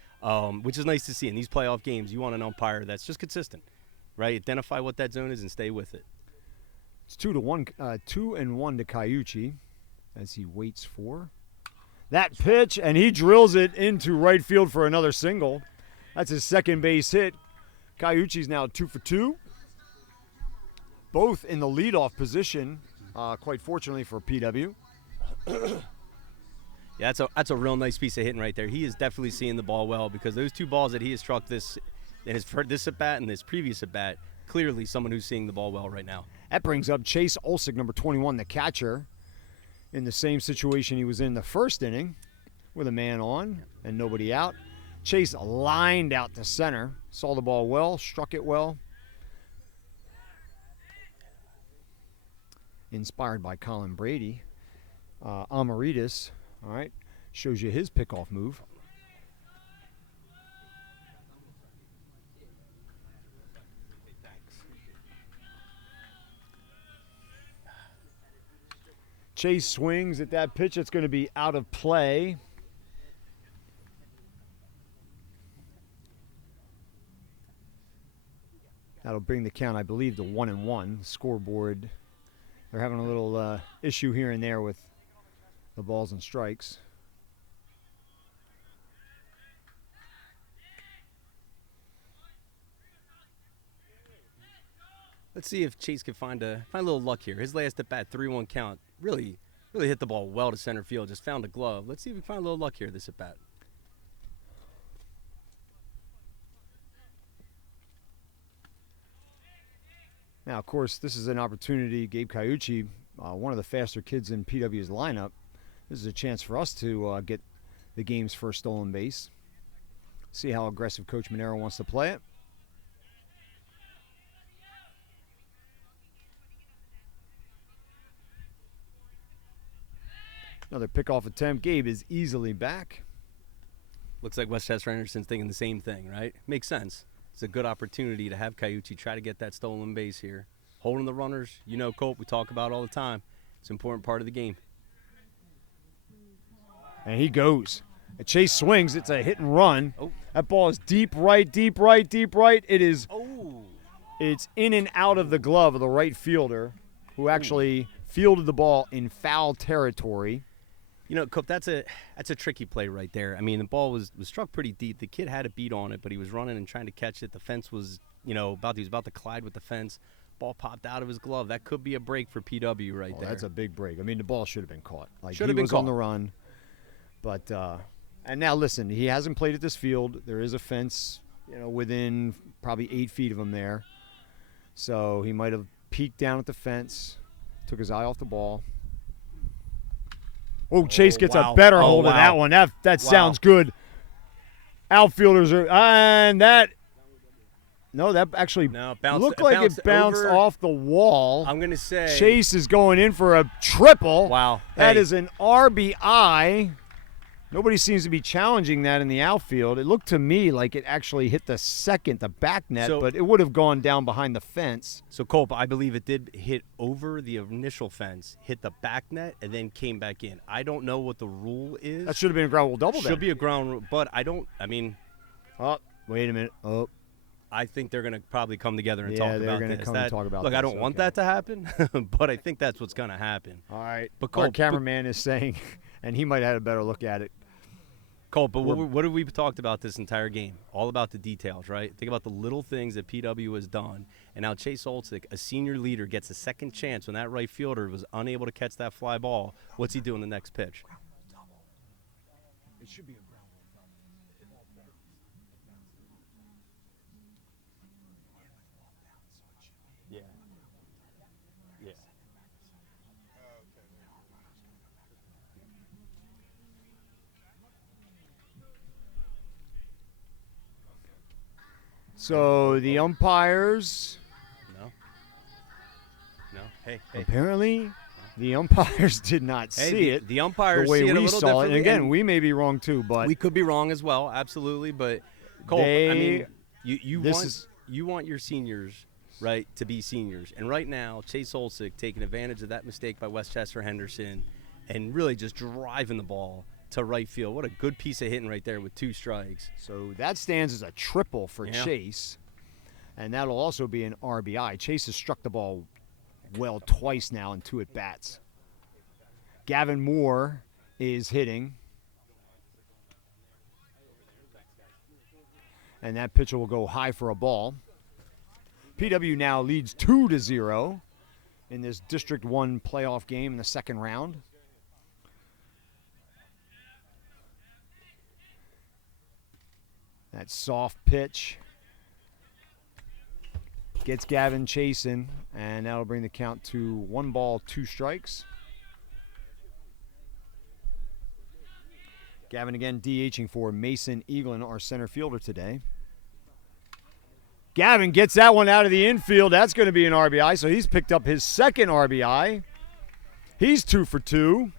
which is nice to see. In these playoff games, you want an umpire that's just consistent, right? Identify what that zone is and stay with it. It's 2-1 to Caiucci as he waits for that pitch, and he drills it into right field for another single. That's his second base hit. Caiucci's now 2 for 2, both in the leadoff position. Quite fortunately for PW. Yeah, that's a real nice piece of hitting right there. He is definitely seeing the ball well, because those 2 balls that he has struck this at bat and this previous at bat, clearly someone who's seeing the ball well right now. That brings up Chase Olsick, number 21, the catcher, in the same situation he was in the first inning, with a man on and nobody out. Chase lined out to center, saw the ball well, struck it well. Inspired by Colin Brady. Amaritas, all right, shows you his pickoff move. Chase swings at that pitch. It's going to be out of play. That'll bring the count, I believe, to 1-1. Scoreboard, they're having a little issue here and there with the balls and strikes. Let's see if Chase can find a little luck here. His last at bat, 3-1 count, really hit the ball well to center field. Just found a glove. Let's see if we can find a little luck here this at bat. Now, of course, this is an opportunity. Gabe Caiucci, one of the faster kids in PW's lineup. This is a chance for us to get the game's first stolen base. See how aggressive Coach Monero wants to play it. Another pickoff attempt. Gabe is easily back. Looks like Westchester Henderson's thinking the same thing, right? Makes sense. It's a good opportunity to have Caiucci try to get that stolen base here. Holding the runners, you know, Colt, we talk about all the time. It's an important part of the game. And he goes. Chase swings. It's a hit and run. Oh. That ball is deep right, deep right, deep right. It is. Oh. It's in and out of the glove of the right fielder, who actually fielded the ball in foul territory. You know, Cope, that's a tricky play right there. I mean, the ball was struck pretty deep. The kid had a beat on it, but he was running and trying to catch it. The fence was, you know, he was about to collide with the fence. Ball popped out of his glove. That could be a break for PW right there. That's a big break. I mean, the ball should have been caught. Should have been caught. On the run. But and now listen, he hasn't played at this field. There is a fence, you know, within probably 8 feet of him there. So he might have peeked down at the fence, took his eye off the ball. Oh, Chase gets a better hold of that one. That sounds good. Outfielders are, and that, no, that actually looked like it bounced off the wall. I'm going to say. Chase is going in for a triple. Wow. That is an RBI. Nobody seems to be challenging that in the outfield. It looked to me like it actually hit the back net, but it would have gone down behind the fence. So, Cope, I believe it did hit over the initial fence, hit the back net, and then came back in. I don't know what the rule is. That should have been a ground rule double then. Should be a ground rule, but Oh, wait a minute. Oh. I think they're going to probably come together and talk about this. Yeah, they're going to come and talk about this. Look, I don't want that to happen, but I think that's what's going to happen. All right. But our cameraman is saying, and he might have had a better look at it. Colt, but what have we talked about this entire game? All about the details, right? Think about the little things that PW has done. And now Chase Olczyk, a senior leader, gets a second chance when that right fielder was unable to catch that fly ball. What's he doing the next pitch? It should be a ground Yeah. Yeah. So the umpires. No. Hey. Apparently, the umpires did not see it. The umpires the way see it a we little saw it. differently. And again, we may be wrong too, but we could be wrong as well, absolutely. But Colt, I mean, you want your seniors, right, to be seniors. And right now, Chase Olczyk taking advantage of that mistake by Westchester Henderson and really just driving the ball to right field. What a good piece of hitting right there with 2 strikes. So that stands as a triple for Chase, and that'll also be an RBI. Chase has struck the ball well twice now in 2 at-bats. Gavin Moore is hitting. And that pitcher will go high for a ball. PW now leads 2-0 in this District 1 playoff game in the second round. That soft pitch gets Gavin chasing, and that'll bring the count to 1 ball, 2 strikes. Gavin again DHing for Mason Eaglin, our center fielder today. Gavin gets that one out of the infield. That's going to be an RBI, so he's picked up his second RBI. He's 2 for 2.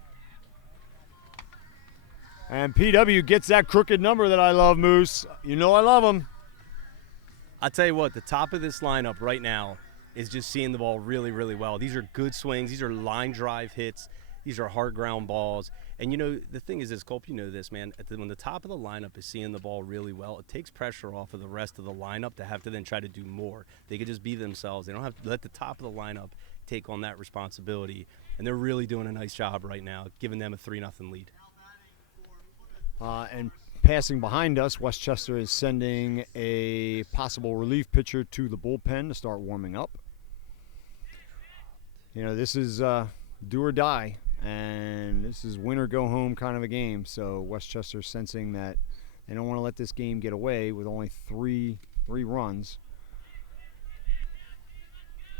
And PW gets that crooked number that I love, Moose. You know I love him. I'll tell you what, the top of this lineup right now is just seeing the ball really, really well. These are good swings. These are line drive hits. These are hard ground balls. And, you know, the thing is this, Cope, you know this, man. When the top of the lineup is seeing the ball really well, it takes pressure off of the rest of the lineup to have to then try to do more. They could just be themselves. They don't have to let the top of the lineup take on that responsibility. And they're really doing a nice job right now, giving them a 3-0 lead. And passing behind us, Westchester is sending a possible relief pitcher to the bullpen to start warming up. This is do or die, and this is win or go home kind of a game. So Westchester sensing that they don't want to let this game get away with only three runs.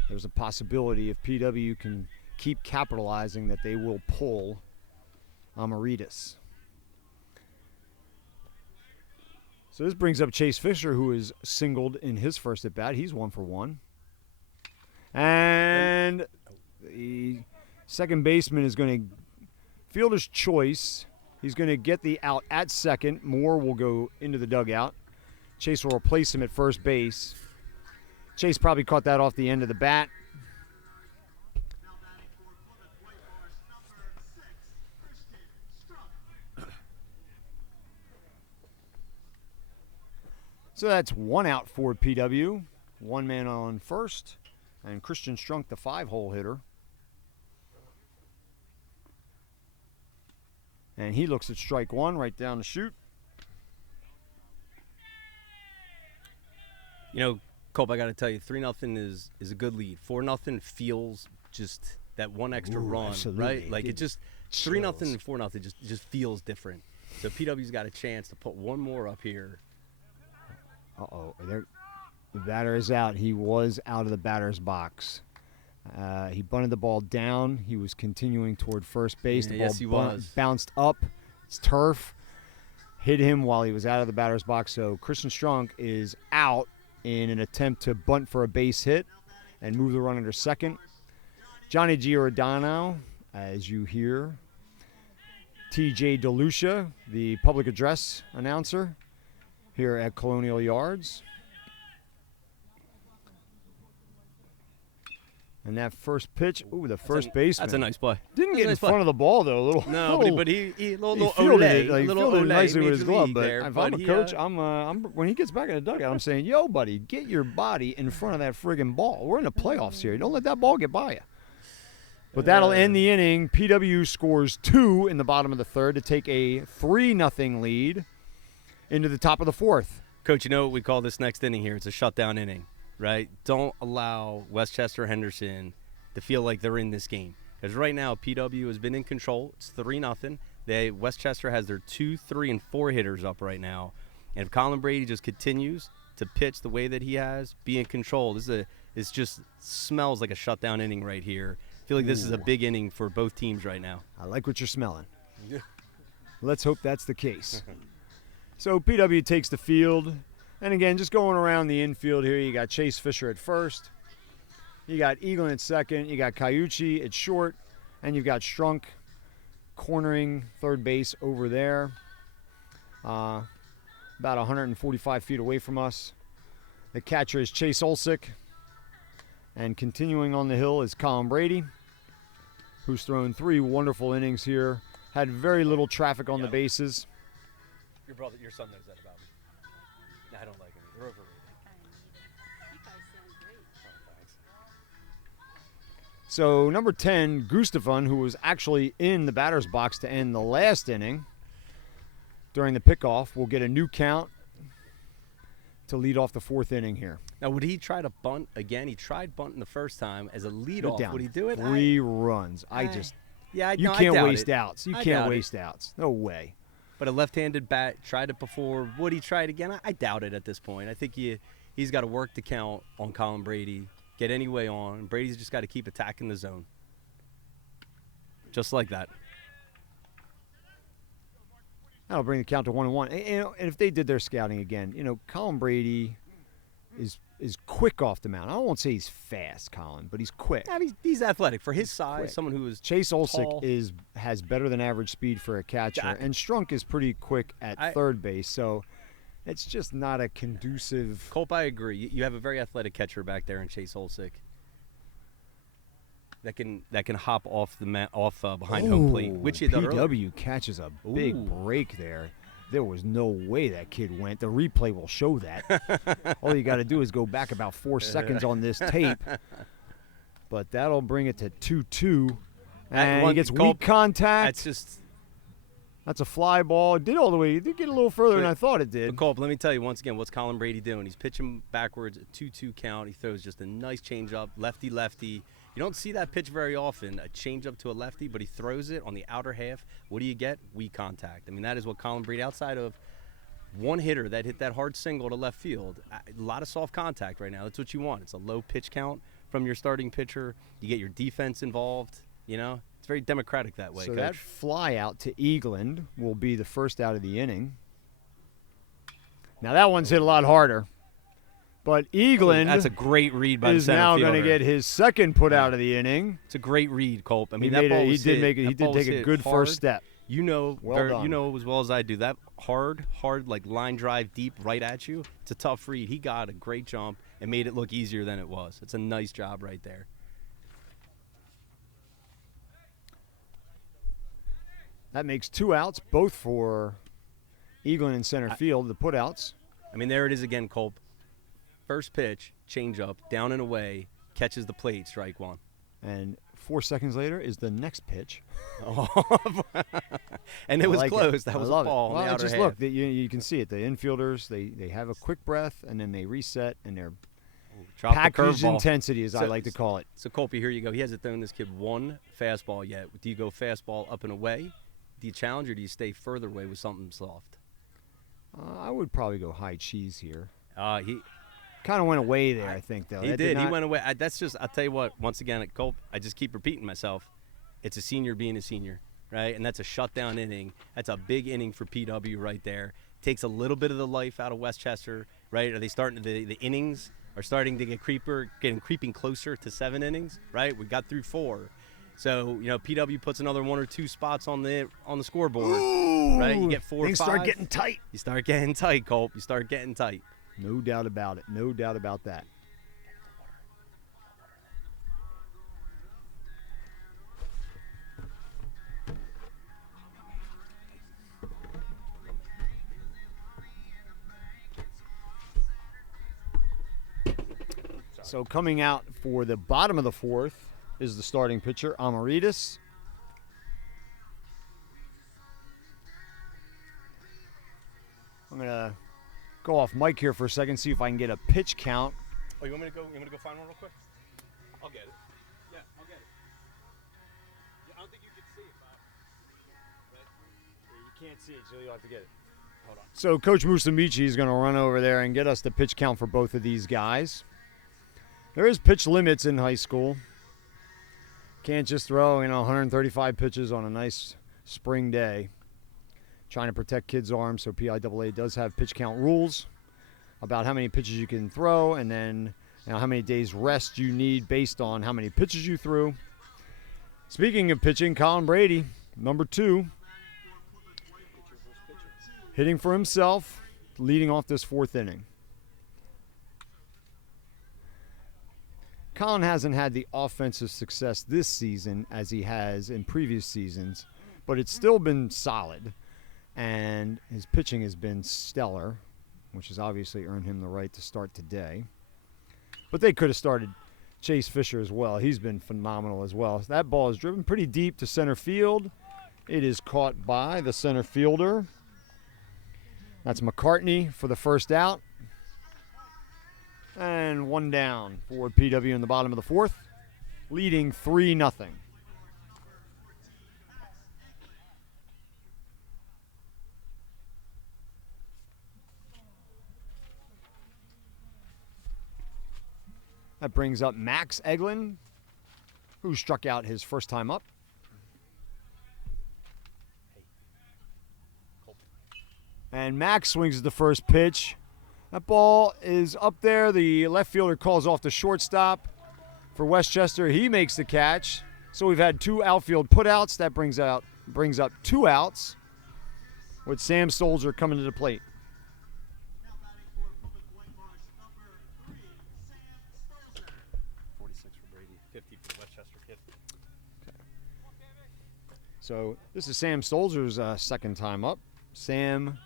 There's a possibility if PW can keep capitalizing that they will pull Amaritas. So this brings up Chase Fisher, who is singled in his first at bat. He's 1 for 1. And the second baseman is going to fielder's choice. He's going to get the out at second. Moore will go into the dugout. Chase will replace him at first base. Chase probably caught that off the end of the bat. So that's 1 out for PW. 1 man on first. And Christian Strunk, the 5-hole hitter. And he looks at strike 1 right down the chute. Cope, I got to tell you, 3-0 is a good lead. 4-0 feels just that one extra run, absolutely. Right? Like it just 3-0 and 4-0 just feels different. So PW's got a chance to put one more up here. The batter is out. He was out of the batter's box. He bunted the ball down. He was continuing toward first base. The ball yes, he was. Bounced up. It's turf. Hit him while he was out of the batter's box. So Christian Strunk is out in an attempt to bunt for a base hit and move the runner to second. Johnny Giordano, as you hear. TJ DeLucia, the public address announcer here at Colonial Yards. And that first pitch, the first baseman. That's a nice play. Didn't get in front of the ball, though. He fielded it. He fielded it nicely with his glove. But there, if I'm a coach, when he gets back in the dugout, I'm saying, yo, buddy, get your body in front of that friggin' ball. We're in the playoffs here. Don't let that ball get by you. But that'll end the inning. PW scores 2 in the bottom of the third to take a 3-0 lead into the top of the fourth. Coach, you know what we call this next inning here? It's a shutdown inning. Right? Don't allow Westchester Henderson to feel like they're in this game. Because right now, PW has been in control. It's 3-0. Westchester has their 2, 3, and 4 hitters up right now. And if Colin Brady just continues to pitch the way that he has, be in control, it just smells like a shutdown inning right here. I feel like this is a big inning for both teams right now. I like what you're smelling. Let's hope that's the case. So PW takes the field. And again, just going around the infield here, you got Chase Fisher at first. You got Eaglin at second. You got Cayucci at short. And you've got Strunk cornering third base over there. About 145 feet away from us. The catcher is Chase Olsick. And continuing on the hill is Colin Brady, who's thrown 3 wonderful innings here. Had very little traffic on the bases. Your son knows that about me. I don't like them. They're overrated. You guys sound great. Oh, thanks. So number 10, Gustafson, who was actually in the batter's box to end the last inning during the pickoff, will get a new count to lead off the 4th inning here. Now, would he try to bunt again? He tried bunting the first time as a leadoff. Would he do it? 3 runs. You can't waste outs. You can't waste outs. No way. But a left-handed bat, tried it before. Would he try it again? I doubt it at this point. I think he's got to work the count on Colin Brady, get any way on. Brady's just got to keep attacking the zone. Just like that. That'll bring the count to 1-1. And if they did their scouting again, Colin Brady is quick off the mound. I won't say he's fast, Colin, but he's quick. Yeah, he's athletic for his size. Quick. Someone who is Chase Olsick tall. has better than average speed for a catcher, and Strunk is pretty quick at third base. So it's just not a conducive. Cope, I agree. You have a very athletic catcher back there in Chase Olsick that can hop off behind home plate, which he did earlier. PW catches a big break there. There was no way that kid went. The replay will show that. All you got to do is go back about 4 seconds on this tape. But that'll bring it to 2-2. And he gets weak contact. That's a fly ball. It did all the way. It did get a little further than I thought it did. But Cope, let me tell you once again, what's Colin Brady doing? He's pitching backwards, a 2-2 count. He throws just a nice changeup, lefty-lefty. You don't see that pitch very often, a changeup to a lefty, but he throws it on the outer half. What do you get? Weak contact. I mean, that is what Colin Breed, outside of one hitter that hit that hard single to left field, a lot of soft contact right now. That's what you want. It's a low pitch count from your starting pitcher. You get your defense involved. You know, it's very democratic that way. So Coach. that fly out to Eagland will be the first out of the inning. Now that one's hit a lot harder, but Eagland That's a great read by the is center now fielder. going to get his second put out of the inning. It's a great read, Culp. I mean, He that made ball a, he was did hit. make it. He That ball did was take a hit good hard. first step. You know, Well done. you know as well as I do, that hard, like line drive deep right at you, it's a tough read. He got a great jump and made it look easier than it was. It's a nice job right there. That makes 2 outs, both for Eagland in center field, the putouts. I mean, there it is again, Culp. First pitch, changeup, down and away, catches the plate, strike one. And 4 seconds later is the next pitch. And it was I like close. it. That I was a love ball it. on Well, the outer just half. look, you can see it. The infielders, they have a quick breath, and then they reset, and they're Drop the packaged curveball. intensity, as I So- like to call it. So, Colby, here you go. He hasn't thrown this kid one fastball yet. Do you go fastball up and away? Do you challenge, or do you stay further away with something soft? I would probably go high cheese here. He Kind of went away there, I think, though. He That did. He not- went away. That's just, I'll tell you what, once again at Culp, I just keep repeating myself. It's a senior being a senior, right? And that's a shutdown inning. That's a big inning for PW right there. Takes a little bit of the life out of Westchester, right? Are they starting the innings are starting to creeping closer to 7 innings, right? We got through 4. So, you know, PW puts another 1 or 2 spots on the scoreboard, right? You get 4 or 5. Things start getting tight. You start getting tight, Culp. You start getting tight. No doubt about it. No doubt about that. So coming out for the bottom of the 4th is the starting pitcher, Amaritas. I'm going to go off mic here for a second, see if I can get a pitch count. Oh, you want me to go? You want me to go find one real quick? I'll get it. Yeah, I'll get it. I don't think you can see it, Bob. You can't see it, so you'll have to get it. Hold on. So Coach Musamichi is going to run over there and get us the pitch count for both of these guys. There is pitch limits in high school. Can't just throw, 135 pitches on a nice spring day. Trying to protect kids' arms, so PIAA does have pitch count rules about how many pitches you can throw, and then how many days rest you need based on how many pitches you threw. Speaking of pitching, Colin Brady, number 2, hitting for himself, leading off this 4th inning. Colin hasn't had the offensive success this season as he has in previous seasons, but it's still been solid, and his pitching has been stellar, which has obviously earned him the right to start today. But they could have started Chase Fisher as well. He's been phenomenal as well. That ball is driven pretty deep to center field. It is caught by the center fielder. That's McCartney for the first out. And 1 down for PW in the bottom of the 4th, leading 3-0. That brings up Max Eglin, who struck out his first time up. And Max swings at the first pitch. That ball is up there. The left fielder calls off the shortstop for Westchester. He makes the catch. So we've had 2 outfield putouts. That brings up 2 outs with Sam Soldier coming to the plate. So this is Sam Stolzer's second time up. Sam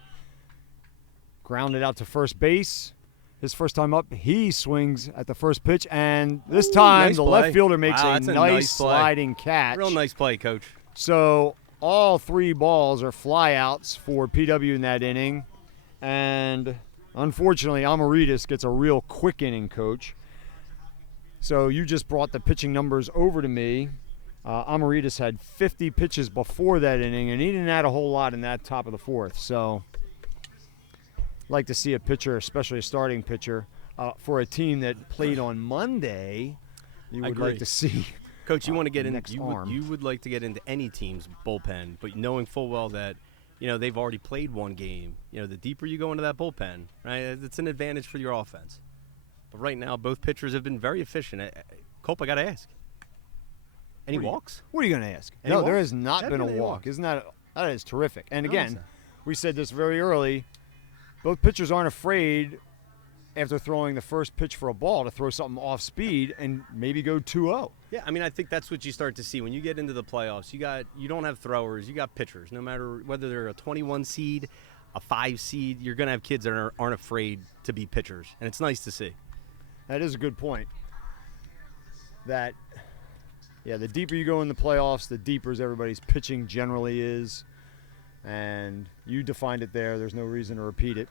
grounded out to first base. His first time up, he swings at the first pitch, and this time nice the play. left fielder makes Wow, a that's a nice nice play. sliding catch. Real nice play, Coach. So all 3 balls are flyouts for PW in that inning, and unfortunately, Amaritas gets a real quick inning, Coach. So you just brought the pitching numbers over to me. Amaritas had 50 pitches before that inning, and he didn't add a whole lot in that top of the fourth. So like to see a pitcher, especially a starting pitcher, for a team that played on Monday. You would like to see. Coach, you want to get in. arm. You would like to get into any team's bullpen, but knowing full well that they've already played one game. The deeper you go into that bullpen, right, it's an advantage for your offense. But right now, both pitchers have been very efficient. Cope, I got to ask. Any walks? What are you going to ask? Any No, walks? there has not Haven't been a been any walk. walks. Isn't that is terrific? And How is again, that? we said this very early. Both pitchers aren't afraid after throwing the first pitch for a ball to throw something off speed and maybe go 2-0. Yeah, I mean, I think that's what you start to see when you get into the playoffs. You don't have throwers, you got pitchers. No matter whether they're a 21 seed, a 5 seed, you're going to have kids that aren't afraid to be pitchers, and it's nice to see. That is a good point. The deeper you go in the playoffs, the deeper everybody's pitching generally is. And you defined it there. There's no reason to repeat it.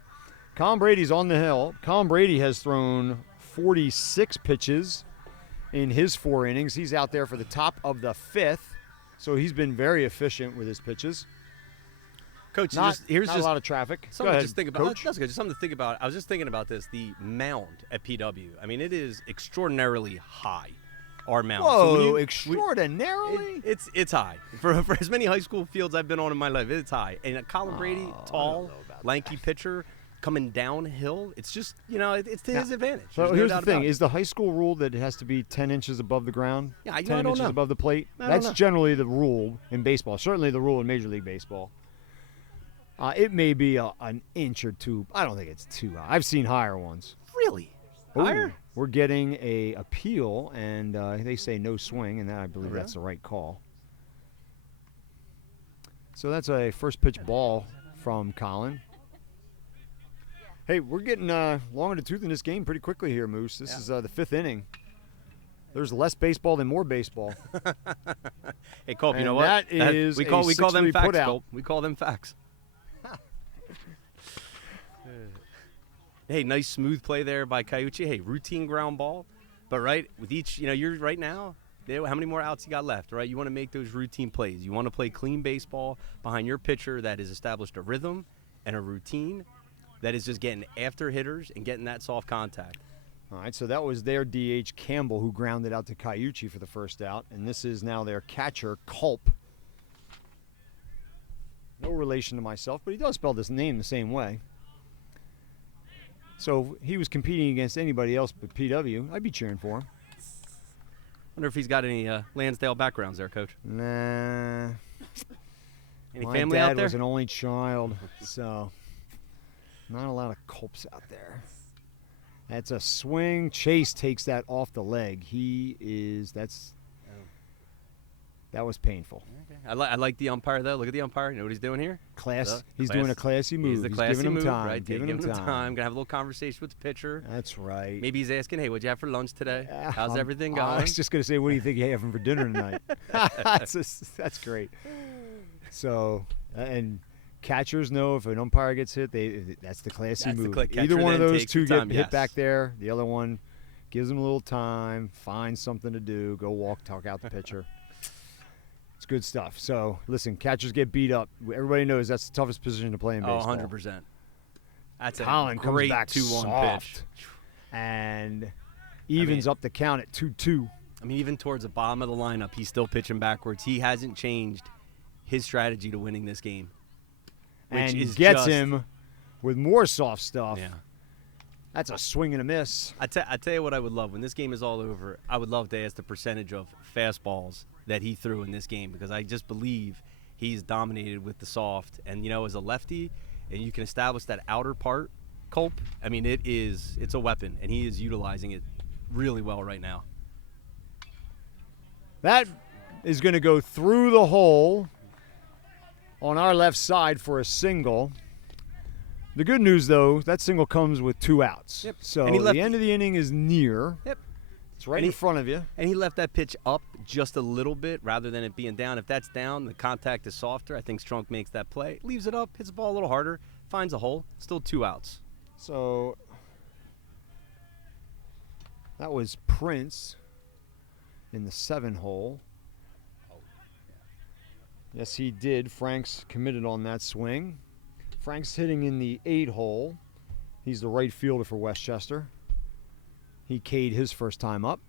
Colin Brady's on the hill. Colin Brady has thrown 46 pitches in his 4 innings. He's out there for the top of the 5th, so he's been very efficient with his pitches. Coach, Not here's a lot of traffic. Go something ahead, to just think about. Coach. That's good. Just something to think about. I was just thinking about this. The mound at PW. I mean, it is extraordinarily high. Our mound. So when Whoa, you- extraordinarily? It's high. For as many high school fields I've been on in my life, it's high. And Colin Brady, I don't tall, know about lanky pitcher, coming downhill. It's just it's to his advantage. So There's no here's the doubt thing. about it. Is the high school rule that it has to be 10 inches above the ground? Yeah, I 10 don't inches know. above the plate? I don't That's know. generally the rule in baseball. Certainly the rule in Major League Baseball. It may be an inch or two. I don't think it's too high. I've seen higher ones. Really Ooh, higher. We're getting a appeal, and they say no swing, and that I believe really? that's the right call. So that's a first pitch ball from Colin. Hey, we're getting long in the tooth in this game pretty quickly here, Moose. This is the 5th inning. There's less baseball than more baseball. Hey, Culp, you And know what? that is we a call them 6-3 facts, putout. Culp. We call them facts. Hey, nice smooth play there by Cayucci. Hey, routine ground ball. But right, with each, you're right now, how many more outs you got left, right? You want to make those routine plays. You want to play clean baseball behind your pitcher that has established a rhythm and a routine that is just getting after hitters and getting that soft contact. All right, so that was their DH Campbell who grounded out to Cayucci for the first out, and this is now their catcher Culp. No relation to myself, but he does spell this name the same way. So if he was competing against anybody else but PW, I'd be cheering for him. Wonder if he's got any Lansdale backgrounds there, Coach. Nah. Any My family dad out there? was an only child, so not a lot of Culps out there. That's a swing. Chase takes that off the leg. That was painful. I like the umpire, though. Look at the umpire. You know what he's doing here? He's doing a classy move. He's the classy giving him move, time. right? Giving him time. Gonna have a little conversation with the pitcher. That's right. Maybe he's asking, "Hey, what'd you have for lunch today? How's I'm- everything I going?" was just going to say, what do you think you're having for dinner tonight? That's great. So, and catchers know if an umpire gets hit, that's the classy That's the move. catcher Either one of then those takes two the get time, hit yes. back there. The other one gives them a little time, finds something to do, go walk, talk out the pitcher. It's good stuff. So, listen, catchers get beat up. Everybody knows that's the toughest position to play in Oh, baseball. 100%. That's Colin a comes great back 2-1 soft pitch. and evens up the count at 2-2. I mean, even towards the bottom of the lineup, he's still pitching backwards. He hasn't changed his strategy to winning this game. Which And is gets just- him with more soft stuff. Yeah. That's a swing and a miss. I tell you what I would love. When this game is all over, I would love to ask the percentage of fastballs that he threw in this game, because I just believe he's dominated with the soft. And, as a lefty, and you can establish that outer part, Culp, I mean, it's a weapon, and he is utilizing it really well right now. That is going to go through the hole on our left side for a single. The good news, though, that single comes with 2 outs. Yep. So And he left the end of the inning is near. Yep. It's right And in he- front of you. And he left that pitch up just a little bit rather than it being down. If that's down, the contact is softer. I think Strunk makes that play. Leaves it up, hits the ball a little harder, finds a hole. Still 2 outs. So that was Prince in the 7 hole. Yes, he did. Frank's committed on that swing. Frank's hitting in the 8 hole. He's the right fielder for Westchester. He K'd his first time up.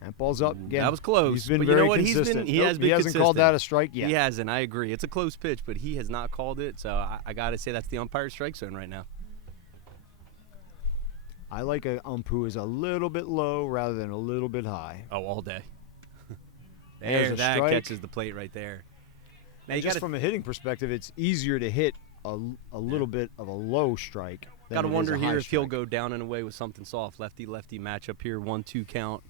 That ball's up again. That was close. He's been but very you know what? consistent. He has been He hasn't consistent. called that a strike yet. He hasn't. I agree. It's a close pitch, but he has not called it. So I got to say that's the umpire strike zone right now. I like a ump who is a little bit low rather than a little bit high. Oh, all day. There's a that strike. catches the plate right there. Now And you just gotta, from a hitting perspective, it's easier to hit a little bit of a low strike. Got to than it is wonder a here high if he'll strike. go down and away with something soft. Lefty-lefty matchup here, 1-2 count.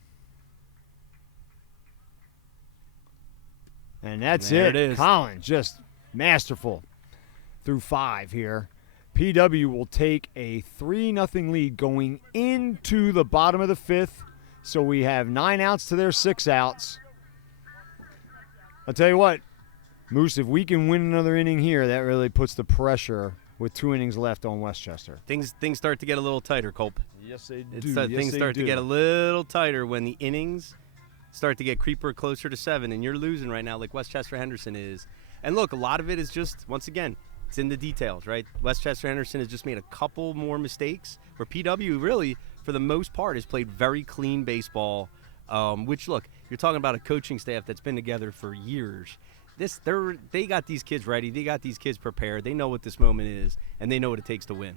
And that's There it. it is. Collins just masterful through 5 here. PW will take a 3-0 lead going into the bottom of the 5th. So we have 9 outs to their 6 outs. I'll tell you what, Moose, if we can win another inning here, that really puts the pressure with 2 innings left on Westchester. Things start to get a little tighter, Culp. Yes, they Things start to get a little tighter when the innings start to get creeper closer to 7, and you're losing right now like Westchester Henderson is. And look, a lot of it is just, once again, it's in the details, right? Westchester Henderson has just made a couple more mistakes, where PW really, for the most part, has played very clean baseball, which, look, you're talking about a coaching staff that's been together for years. They got these kids ready. They got these kids prepared. They know what this moment is, and they know what it takes to win.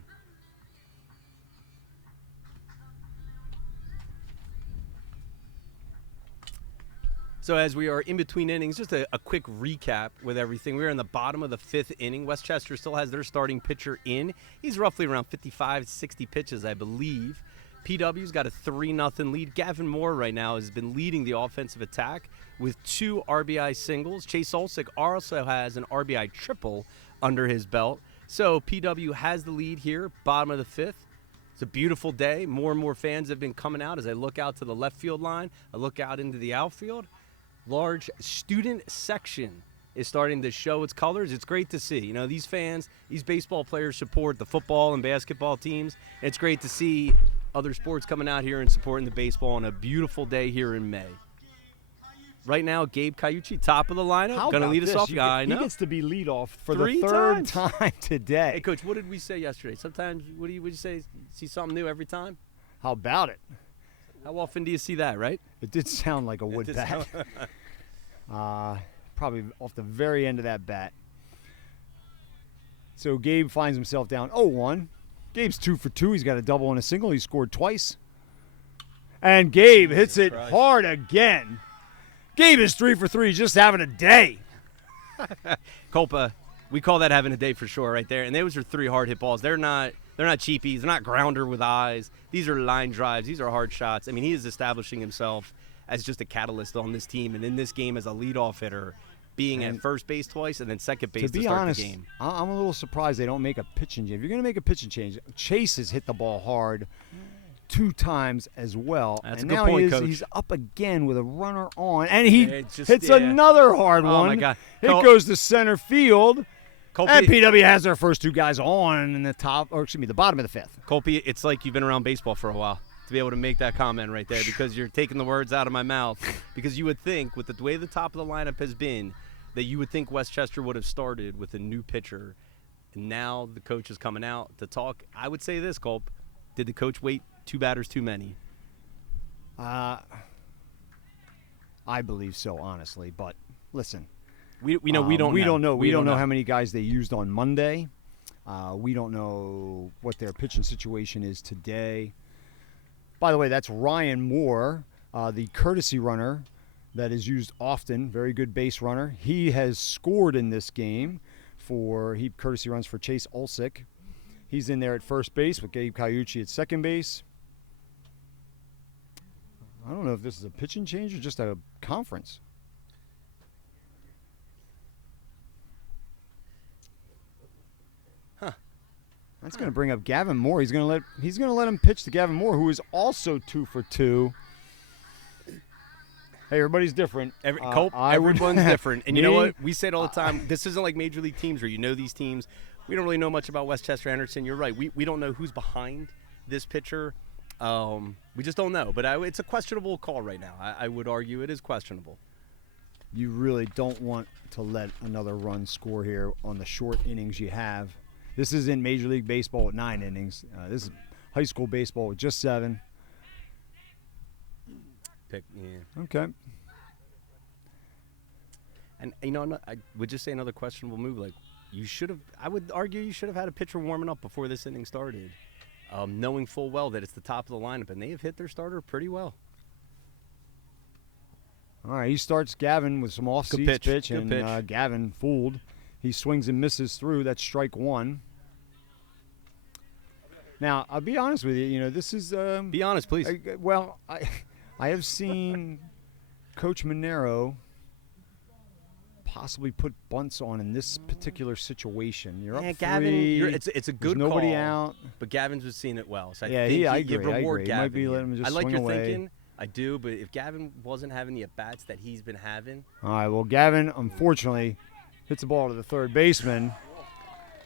So as we are in between innings, just a quick recap with everything. We're in the bottom of the 5th inning. Westchester still has their starting pitcher in. He's roughly around 55, 60 pitches, I believe. PW's got a 3-0 lead. Gavin Moore right now has been leading the offensive attack with 2 RBI singles. Chase Olsick also has an RBI triple under his belt. So PW has the lead here, bottom of the 5th. It's a beautiful day. More and more fans have been coming out. As I look out to the left field line, I look out into the outfield. Large student section is starting to show its colors. It's great to see. You know, these fans, these baseball players support the football and basketball teams. It's great to see other sports coming out here and supporting the baseball on a beautiful day here in May. Right now, Gabe Cayucci, top of the lineup, going to lead us off. He know. gets to be leadoff for 3 the 3rd times. time today. Hey, Coach, what did we say yesterday? Sometimes, what do you say? See something new every time? How about it? How often do you see that, right? It did sound like a wood did bat. Probably off the very end of that bat. So Gabe finds himself down 0-1. Gabe's 2 for 2. He's got a double and a single. He scored twice. And Gabe hits it Christ. hard again. Gabe is 3 for 3. He's just having a day. Culpa, we call that having a day for sure right there. And those are 3 hard hit balls. They're not cheapies. They're not grounder with eyes. These are line drives. These are hard shots. I mean, he is establishing himself as just a catalyst on this team, and in this game as a leadoff hitter, being at first base twice and then second base to be start honest, the game. I'm a little surprised they don't make a pitching change. If you're going to make a pitching change, Chase has hit the ball hard 2 times as well. That's and a good now point, Coach. he's up again with a runner on, and he It just- hits yeah. another hard one. Oh, my God. It goes to center field. Colby, And PW has their first 2 guys on in the the bottom of the 5th. Colby, it's like you've been around baseball for a while to be able to make that comment right there, because you're taking the words out of my mouth. Because you would think, with the way the top of the lineup has been, that you would think Westchester would have started with a new pitcher. And now the coach is coming out to talk. I would say this, Culp. Did the coach wait 2 batters too many? I believe so, honestly. But listen, We don't know. We don't know how many guys they used on Monday. We don't know what their pitching situation is today. By the way, that's Ryan Moore, the courtesy runner that is used often. Very good base runner. He has scored in this game. He courtesy runs for Chase Olsick. He's in there at first base with Gabe Cayucci at second base. I don't know if this is a pitching change or just a conference. That's going to bring up Gavin Moore. He's going to let him pitch to Gavin Moore, who is also 2 for 2. Hey, everybody's different. Everyone's different. And you know Me? what? We say it all the time. This isn't like Major League teams where you know these teams. We don't really know much about Westchester Henderson. You're right. We don't know who's behind this pitcher. We just don't know. But it's a questionable call right now. I would argue it is questionable. You really don't want to let another run score here on the short innings you have. This is in Major League Baseball with 9 innings. This is high school baseball with just 7. Yeah. Okay. And I would just say another questionable move. Like I would argue you should have had a pitcher warming up before this inning started, knowing full well that it's the top of the lineup, and they have hit their starter pretty well. All right, he starts Gavin with some off-seats pitch, Good and pitch. Gavin fooled. He swings and misses through. That's strike 1. Now, I'll be honest with you. This is Be honest, please. I have seen Coach Monero possibly put bunts on in this particular situation. You're up 3. Gavin, it's a good There's nobody call, out. but Gavin's was seeing it well. So I Yeah, think I you agree. reward You Gavin. might be letting him just I like swing your away. thinking. I do, but if Gavin wasn't having the at-bats that he's been having. All right, well, Gavin, unfortunately, hits the ball to the third baseman,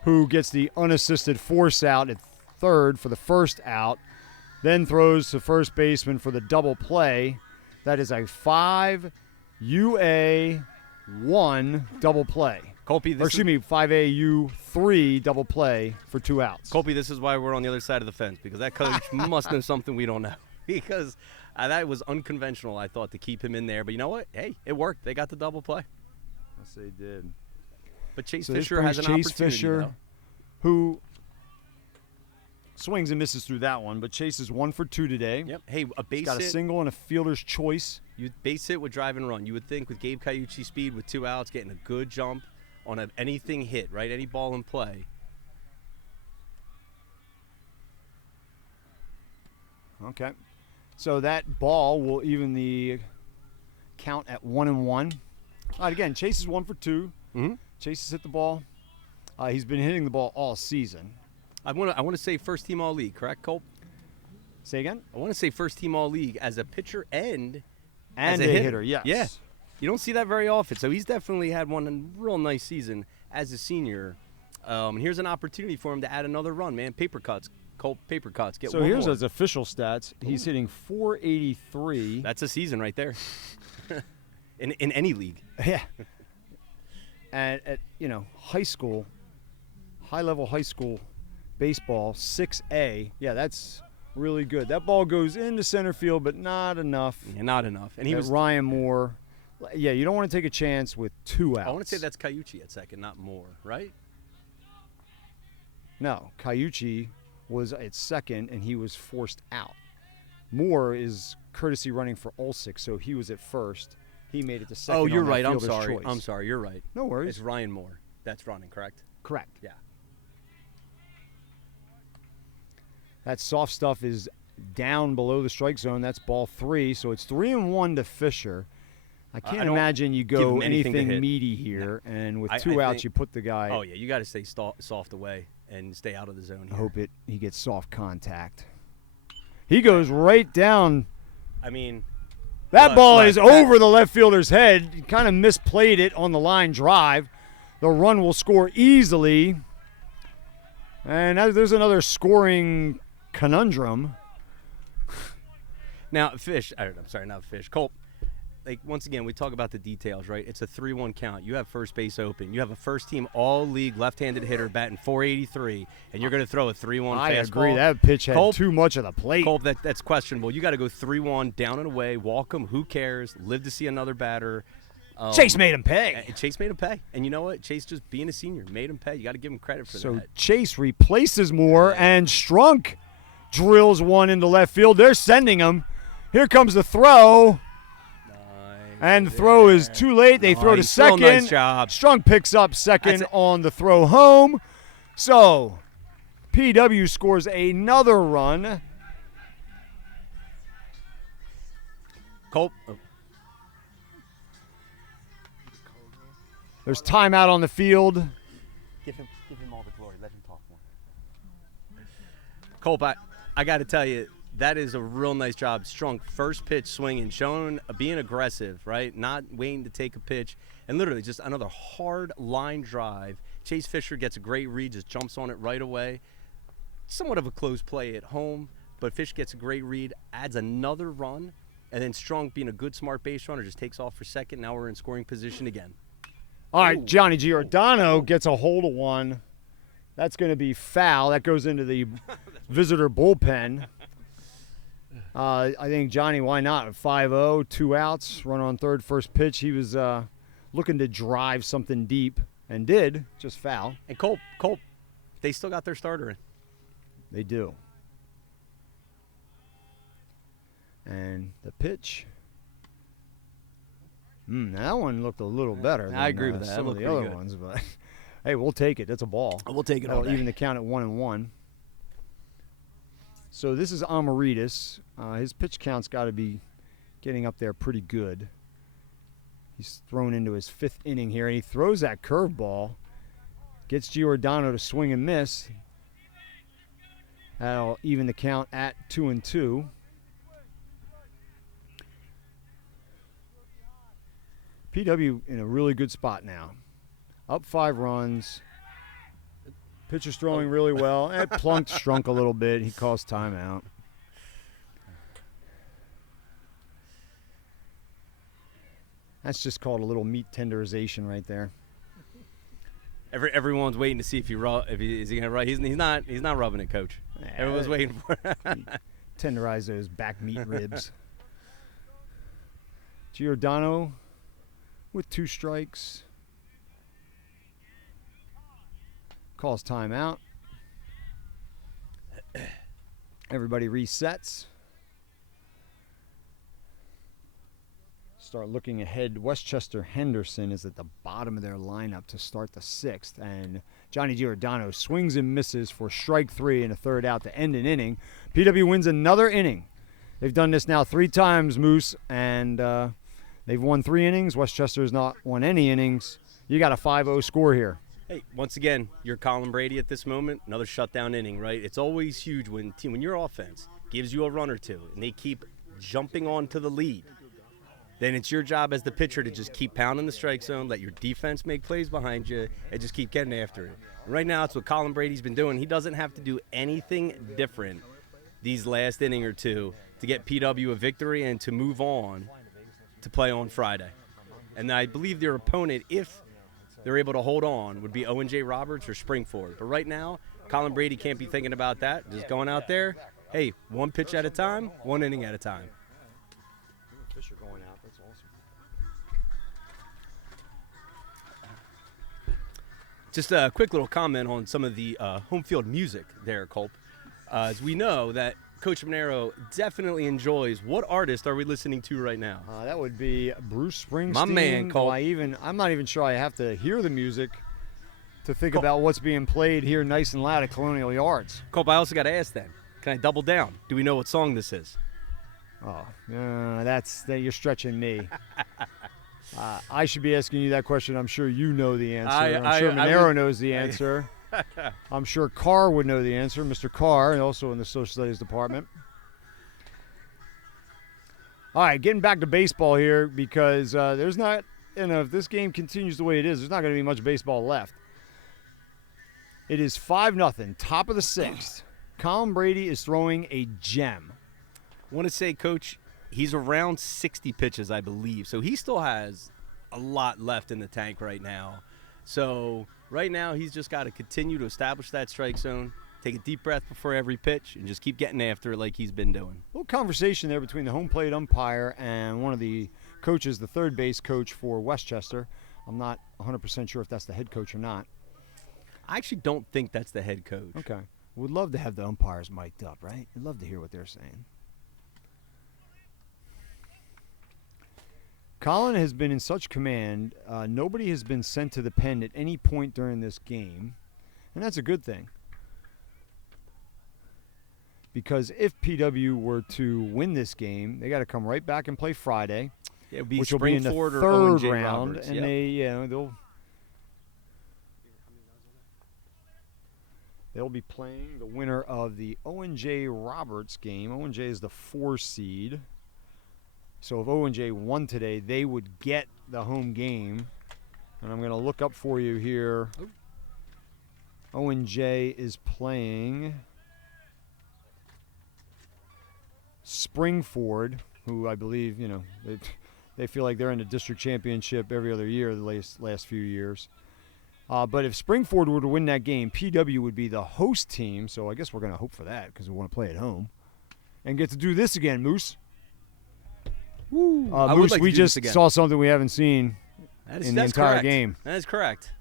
who gets the unassisted force out at third for the first out, then throws to first baseman for the double play. That is a 5 UA 1 double play. Colby, 5 AU 3 double play for 2 outs. Colby, this is why we're on the other side of the fence, because that coach must know something we don't know. Because that was unconventional, I thought, to keep him in there. But you know what? Hey, it worked. They got the double play. Yes, they did. But Chase So this Fisher has an brings opportunity, Chase Fisher, though. who swings and misses through that one, but Chase is 1 for 2 today. Yep. Hey, a base He's got a hit. single and a fielder's choice. You base hit with drive and run. You would think with Gabe Cayucci speed with 2 outs, getting a good jump on anything hit, right? Any ball in play. Okay. So that ball will even the count at 1-1. All right, again, Chase is 1 for 2. Mm-hmm. Chase has hit the ball. He's been hitting the ball all season. I want to say first team all league, correct, Colt? Say again? I want to say first team all league as a pitcher and And as a hitter, yes. Yeah. You don't see that very often. So he's definitely had one real nice season as a senior. And here's an opportunity for him to add another run, man. Paper cuts. Colt paper cuts. Get So one here's more. his official stats. He's hitting 483. That's a season right there. in any league. Yeah. And at high school, high-level high school baseball, 6A. Yeah, that's really good. That ball goes into center field, but not enough. Yeah, not enough. And he That was. Ryan Moore. Yeah, you don't want to take a chance with 2 outs. I want to say that's Cayucci at second, not Moore, right? No, Cayucci was at second, and he was forced out. Moore is courtesy running for Olsick, so he was at first. He made it to second. Oh, you're on that right. I'm fielder's sorry. choice. I'm sorry. You're right. No worries. It's Ryan Moore that's running, correct? Correct. Yeah. That soft stuff is down below the strike zone. That's ball 3, so it's 3-1 to Fisher. I can't don't imagine you give go him anything to anything hit. meaty here, and with I 2 outs, think- you put the guy. Oh, yeah. You got to stay soft away and stay out of the zone I here. hope he gets soft contact. He goes right down. I mean, That Look, ball look, is over the left fielder's head. He kind of misplayed it on the line drive. The run will score easily. And there's another scoring conundrum. now, Colt, like, once again, we talk about the details, right? It's a 3-1 count. You have first base open. You have a first-team all-league left-handed hitter batting .483, and you're going to throw a 3-1 I fastball. agree. That pitch had Colt- too much of the plate. Colt, that's questionable. You got to go 3-1, down and away, walk him. Who cares? Live to see another batter. Chase made him pay. Chase made him pay. And you know what? Chase, just being a senior, made him pay. You got to give him credit for So that. Chase replaces Moore, and Strunk drills one into left field. They're sending him. Here comes the throw. And the throw is too late. They throw to Nice. Real second. nice job. Strunk picks up second on the throw home. So PW scores another run. Colt. There's timeout on the field. Give him all the glory. Let him talk more. Colt, I got to tell you, that is a real nice job. Strunk, first pitch swinging, showing being aggressive, right? Not waiting to take a pitch. And literally just another hard line drive. Chase Fisher gets a great read, just jumps on it right away. Somewhat of a close play at home. but Fish gets a great read, adds another run, and then Strunk, being a good, smart base runner, just takes off for second. Now we're in scoring position again. All right, Johnny Giordano gets a hold of one. That's going to be foul. That goes into the visitor bullpen. I think Johnny, why not? 5-0, 2 outs, run on third, first pitch. He was looking to drive something deep and did, just foul. And Culp, they still got their starter in. They do. And the pitch. That one looked a little better than I agree with that. some That of the looked other pretty ones, but hey, we'll take it. That's a ball. We'll take it all That'll day. even the count at 1-1. So this is Amaritas. His pitch count's got to be getting up there pretty good. He's thrown into his 5th inning here, and he throws that curveball. Gets Giordano to swing and miss. That'll even the count at 2-2. PW in a really good spot now. Up 5 runs. Pitcher's throwing really well. Plunked Strunk a little bit. He calls timeout. That's just called a little meat tenderization right there. Everyone's waiting to see if is he gonna rub. He's not rubbing it, Coach. Everyone's waiting for it. Tenderize those back meat ribs. Giordano with 2 strikes. Calls timeout. Everybody resets. Start looking ahead. Westchester Henderson is at the bottom of their lineup to start the 6th. And Johnny Giordano swings and misses for strike 3 and a 3rd out to end an inning. PW wins another inning. They've done this now 3 times, Moose, and they've won 3 innings. Westchester has not won any innings. You got a 5-0 score here. Hey, once again, you're Colin Brady at this moment. Another shutdown inning, right? It's always huge when your offense gives you a run or two and they keep jumping onto the lead. Then it's your job as the pitcher to just keep pounding the strike zone, let your defense make plays behind you, and just keep getting after it. Right now, it's what Colin Brady's been doing. He doesn't have to do anything different these last inning or two to get PW a victory and to move on to play on Friday. And I believe their opponent, if they're able to hold on, would be Owen J. Roberts or Springford. But right now, Colin Brady can't be thinking about that. Just going out there, hey, 1 pitch at a time, 1 inning at a time. Fisher going out. That's awesome. Just a quick little comment on some of the home field music there, Culp. As we know that Coach Monero definitely enjoys. What artist are we listening to right now? That would be Bruce Springsteen. My man, Cole. I'm not even sure I have to hear the music to think about what's being played here nice and loud at Colonial Yards. Culp, I also got to ask then, can I double down? Do we know what song this is? Oh, you're stretching me. I should be asking you that question. I'm sure you know the answer. I'm sure Monero knows the answer. I'm sure Carr would know the answer. Mr. Carr, also in the social studies department. All right, getting back to baseball here because there's not, if this game continues the way it is, there's not going to be much baseball left. It is 5-0, top of the 6th. Colin Brady is throwing a gem. I want to say, Coach, he's around 60 pitches, I believe. So he still has a lot left in the tank right now. So right now he's just got to continue to establish that strike zone, take a deep breath before every pitch, and just keep getting after it like he's been doing. A little conversation there between the home plate umpire and one of the coaches, the third base coach for Westchester. I'm not 100% sure if that's the head coach or not. I actually don't think that's the head coach. Okay. Would love to have the umpires mic'd up, right? I'd love to hear what they're saying. Colin has been in such command. Nobody has been sent to the pen at any point during this game, and that's a good thing. Because if PW were to win this game, they got to come right back and play Friday, Yeah, it would be which will be in the Springford or Owen third J. round, Roberts. and Yep. they'll be playing the winner of the Owen J. Roberts game. Owen J. is the 4 seed. So if Owen J won today, they would get the home game. And I'm going to look up for you here. Owen J is playing Springford, who I believe, they feel like they're in the district championship every other year the last few years. But if Springford were to win that game, PW would be the host team. So I guess we're going to hope for that because we want to play at home and get to do this again, Moose. Woo. Moose, we just saw something we haven't seen in the entire correct. game. That is correct.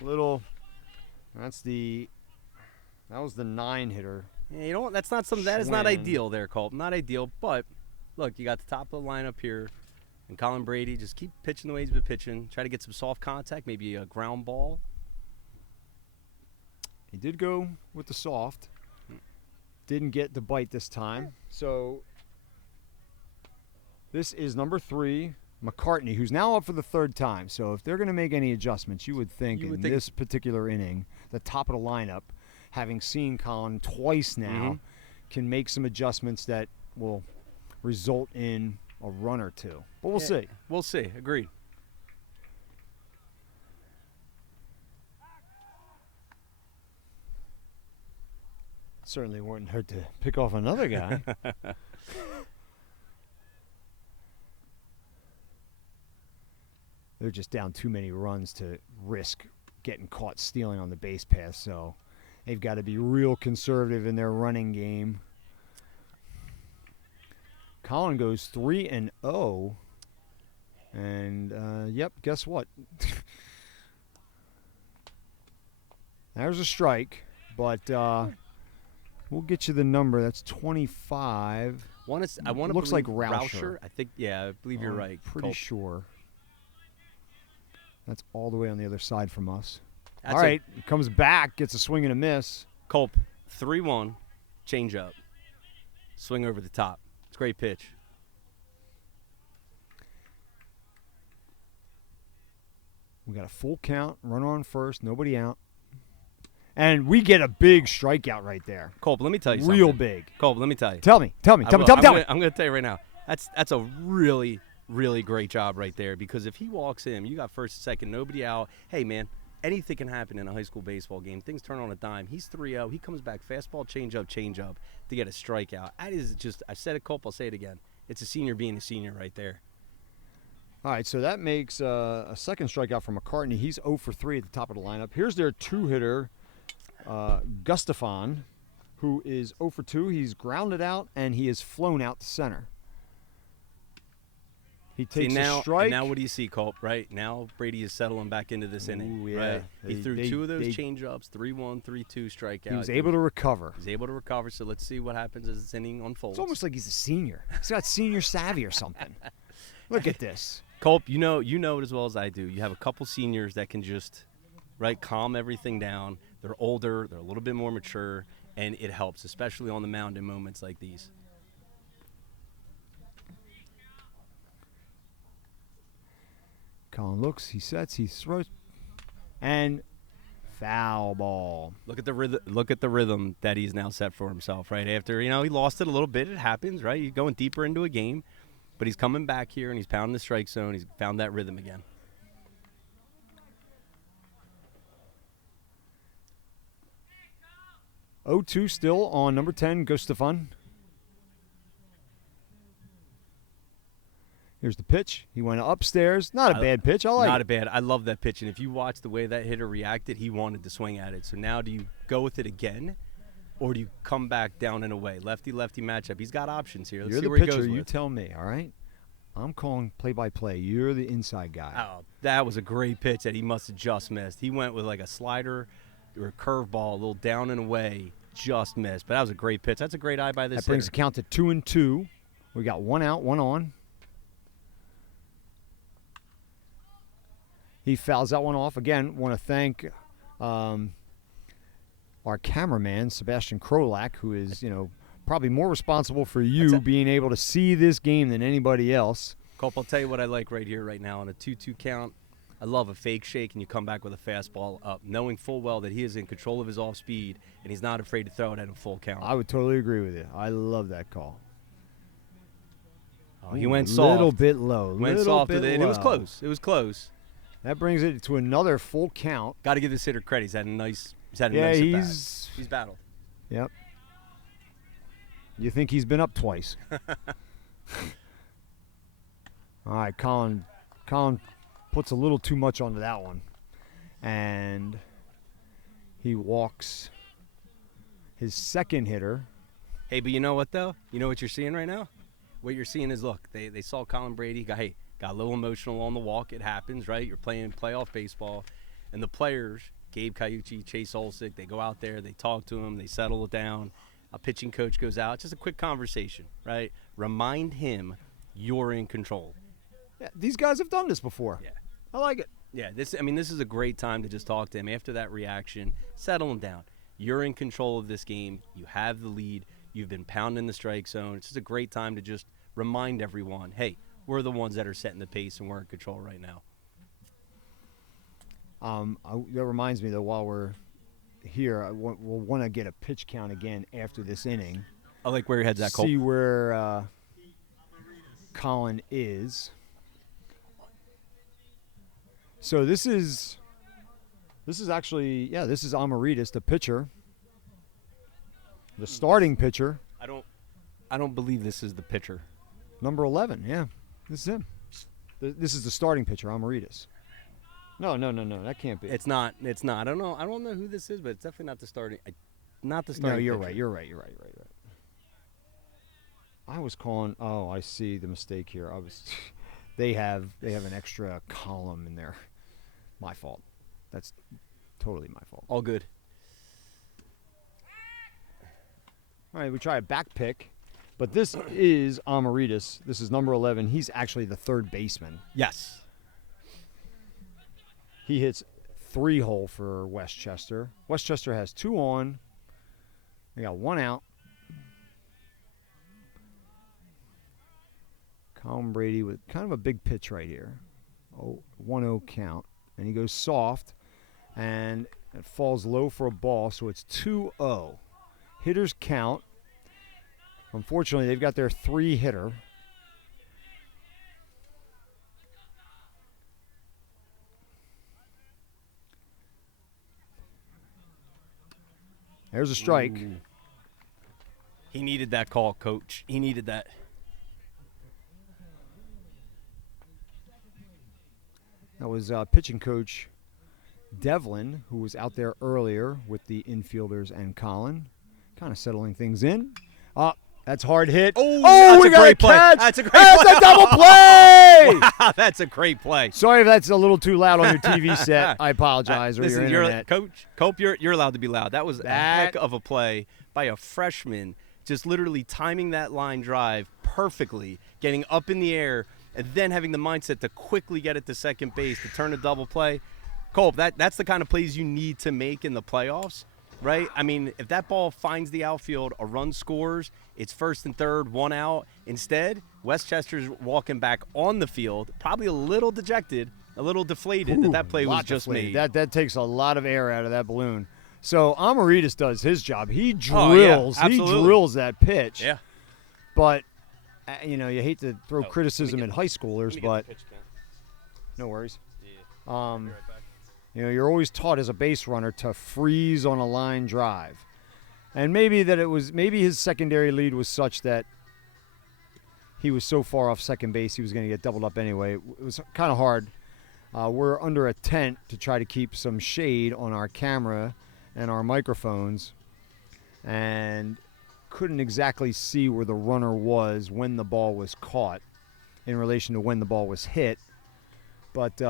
Little. That was the 9-hitter. Yeah, you know what? That's not something. That is not Swing. ideal there, Colt. Not ideal. But look, you got the top of the lineup here. And Colin Brady, just keep pitching the way he's been pitching. Try to get some soft contact, maybe a ground ball. He did go with the soft. Didn't get the bite this time. So this is number 3, McCartney, who's now up for the 3rd time. So if they're going to make any adjustments, you would think this particular inning, the top of the lineup, having seen Colin twice now, can make some adjustments that will result in a run or two. But we'll see. We'll see. Agreed. Certainly wouldn't hurt to pick off another guy. They're just down too many runs to risk getting caught stealing on the base pass, so they've got to be real conservative in their running game. Colin goes 3-0, and yep, guess what? There's a strike, but we'll get you the number. That's 25. I want to looks like Rauscher. I think, I believe you're right. Pretty Colt. sure. That's all the way on the other side from us. That's all right, he comes back, gets a swing and a miss. Culp, 3-1, change up, swing over the top. It's a great pitch. We got a full count, runner on first, nobody out. And we get a big strikeout right there. Culp, let me tell you something. Real big. Culp, let me tell you. Tell me. I'm going to tell you right now. That's a really, really great job right there, because if he walks in, you got first and second, nobody out. Hey, man, anything can happen in a high school baseball game. Things turn on a dime. He's 3-0. He comes back, fastball, change up to get a strikeout. That is just, I've said it, Culp, I'll say it again. It's a senior being a senior right there. All right, so that makes a second strikeout from McCartney. He's 0 for 3 at the top of the lineup. Here's their 2-hitter, Gustafon, who is 0 for 2. He's grounded out, and he is flown out to center. He takes a strike. Now what do you see, Culp, right? Now Brady is settling back into this inning. Ooh, yeah. Right? He threw 2 of those change-ups, 3-1, 3-2 strikeout. He was able to recover. He's able to recover, so let's see what happens as this inning unfolds. It's almost like he's a senior. He's got senior savvy or something. Look at this. Culp, you know it as well as I do. You have a couple seniors that can just, calm everything down. They're older, they're a little bit more mature, and it helps, especially on the mound in moments like these. Colin looks, he sets, he throws, and foul ball. Look at the rhythm that he's now set for himself, right? After, he lost it a little bit. It happens, right? You're going deeper into a game. But he's coming back here, and he's pounding the strike zone. He's found that rhythm again. Oh, 2 still on number 10, Gustafon. Here's the pitch. He went upstairs. Not a bad pitch. I like it. Not a bad. I love that pitch. And if you watch the way that hitter reacted, he wanted to swing at it. So now do you go with it again, or do you come back down and away? Lefty-lefty matchup. He's got options here. Let's You're see the where pitcher. he goes You with. tell me, all right? I'm calling play-by-play. You're the inside guy. Oh, that was a great pitch that he must have just missed. He went with like a slider or a curveball, a little down and away, just missed. But that was a great pitch. That's a great eye by this That brings the hitter. count to 2-2. We got 1 out, 1 on. He fouls that one off. Again, want to thank our cameraman, Sebastian Krolak, who is, probably more responsible for you being able to see this game than anybody else. Culp, I'll tell you what I like right here, right now. On a 2-2 count, I love a fake shake, and you come back with a fastball up, knowing full well that he is in control of his off speed, and he's not afraid to throw it at a full count. I would totally agree with you. I love that call. Oh, he went soft. A little bit low. Went soft with it, and it was close. It was close. That brings it to another full count. Got to give this hitter credit. He's had a nice at bat. He's battled. Yep. You think he's been up twice. All right, Colin puts a little too much onto that one. And he walks his second hitter. Hey, but you know what, though? You know what you're seeing right now? What you're seeing is, look, they saw Colin Brady. Got a little emotional on the walk. It happens, right? You're playing playoff baseball. And the players, Gabe Cayucci, Chase Olsick, they go out there, they talk to him, they settle it down. A pitching coach goes out. Just a quick conversation, right? Remind him you're in control. Yeah, these guys have done this before. Yeah. I like it. Yeah, this is a great time to just talk to him after that reaction. Settle him down. You're in control of this game. You have the lead. You've been pounding the strike zone. It's just a great time to just remind everyone, hey, we're the ones that are setting the pace and we're in control right now. That reminds me, though, while we're here, we'll want to get a pitch count again after this inning. I like where your head's at, Cole. See where Colin is. So this is actually, this is Amaritas, the pitcher, the starting pitcher. I don't believe this is the pitcher. Number 11, yeah, this is him. This is the starting pitcher, Amaritas. No, that can't be. It's not. I don't know who this is, but it's definitely not the starting. Not the No, starting. you're pitcher. right. You're right. I was calling. Oh, I see the mistake here. They have an extra column in there. My fault. That's totally my fault. All good. All right, we try a back pick, but this is Amaritas. This is number 11. He's actually the third baseman. Yes. He hits 3-hole for Westchester. Westchester has 2 on. They got 1 out. Colin Brady with kind of a big pitch right here. 1-0 count. And he goes soft, and it falls low for a ball, so it's 2-0. Hitters count. Unfortunately, they've got their 3-hitter. There's a strike. Ooh. He needed that call, coach. He needed that. That was pitching coach Devlin, who was out there earlier with the infielders and Colin, kind of settling things in. That's hard hit. Oh, we that's a got great a play. catch. That's a great play. That's a double play. Wow, that's a great play. Sorry if that's a little too loud on your TV set. I apologize. Or Listen, your internet. Coach, Cope, you're allowed to be loud. That was a heck of a play by a freshman, just literally timing that line drive perfectly, getting up in the air, and then having the mindset to quickly get it to second base to turn a double play. Cope, that's the kind of plays you need to make in the playoffs, right? I mean, if that ball finds the outfield, a run scores, it's first and third, 1 out. Instead, Westchester's walking back on the field, probably a little dejected, a little deflated that play was just deflated. made. That takes a lot of air out of that balloon. So Amaritas does his job. He drills. He drills that pitch. Yeah. But you hate to throw criticism at high schoolers, but no worries. Yeah. You're always taught as a base runner to freeze on a line drive. And maybe his secondary lead was such that he was so far off second base he was going to get doubled up anyway. It was kind of hard. We're under a tent to try to keep some shade on our camera and our microphones, and couldn't exactly see where the runner was when the ball was caught in relation to when the ball was hit. But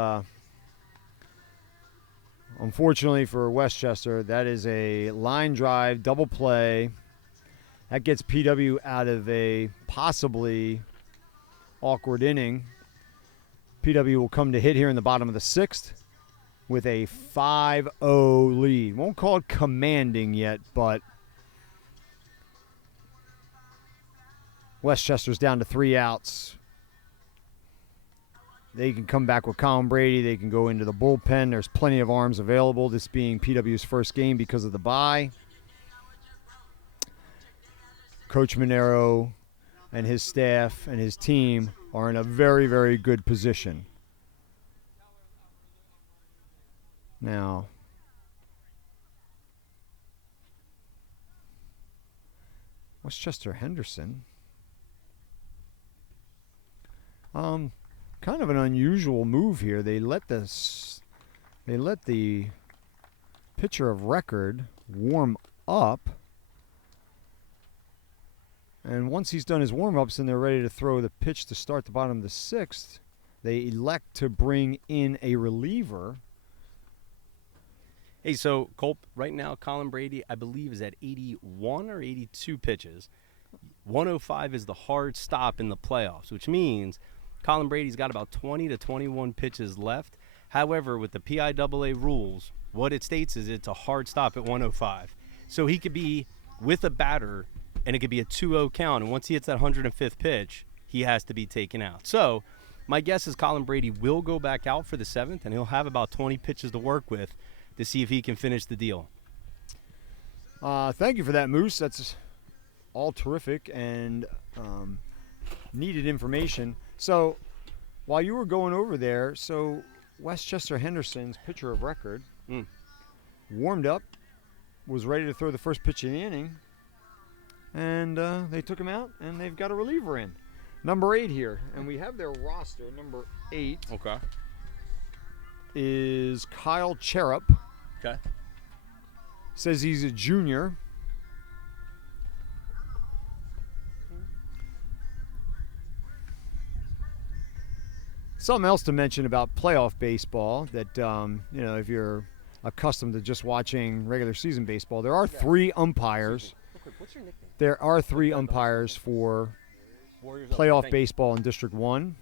unfortunately for Westchester, that is a line drive, double play. That gets PW out of a possibly awkward inning. PW will come to hit here in the bottom of the 6th with a 5-0 lead. Won't call it commanding yet, but Westchester's down to 3 outs. They can come back with Colin Brady. They can go into the bullpen. There's plenty of arms available, this being PW's first game because of the bye. Coach Monero and his staff and his team are in a very, very good position. Now, Westchester Henderson. Kind of an unusual move here. They let the pitcher of record warm up, and once he's done his warm-ups and they're ready to throw the pitch to start the bottom of the sixth, they elect to bring in a reliever. Hey, so Culp, right now, Colin Brady, I believe, is at 81 or 82 pitches. 105 is the hard stop in the playoffs, which means Colin Brady's got about 20 to 21 pitches left. However, with the PIAA rules, what it states is it's a hard stop at 105. So he could be with a batter, and it could be a 2-0 count. And once he hits that 105th pitch, he has to be taken out. So my guess is Colin Brady will go back out for the 7th, and he'll have about 20 pitches to work with to see if he can finish the deal. Thank you for that, Moose. That's all terrific and needed information. So while you were going over there, so Westchester Henderson's pitcher of record warmed up, was ready to throw the first pitch of the inning, and they took him out, and they've got a reliever in. Number 8 here, and we have their roster. Number 8 is Kyle Cherub. Okay. Says he's a junior. Something else to mention about playoff baseball that, if you're accustomed to just watching regular season baseball, there are 3 umpires. What's your nickname? There are 3 umpires for playoff baseball in District 1.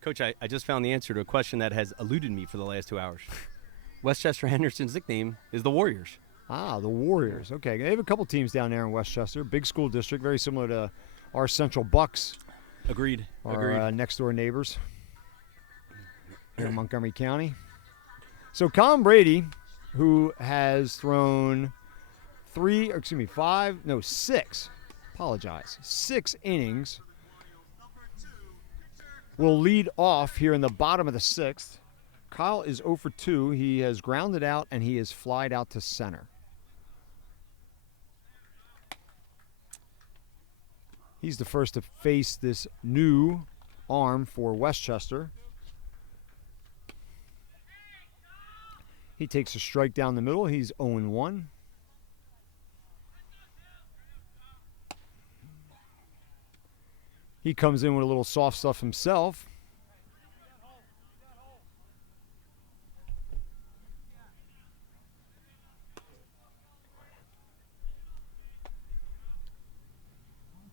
Coach, I just found the answer to a question that has eluded me for the last 2 hours. Westchester Henderson's nickname is the Warriors. Ah, the Warriors. Okay, they have a couple teams down there in Westchester. Big school district, very similar to our Central Bucks. Agreed. Our next-door neighbors here in Montgomery County. So Colin Brady, who has thrown 6 innings, will lead off here in the bottom of the 6th. Kyle is 0 for 2. He has grounded out, and he has flied out to center. He's the first to face this new arm for Westchester. He takes a strike down the middle. He's 0-1. He comes in with a little soft stuff himself.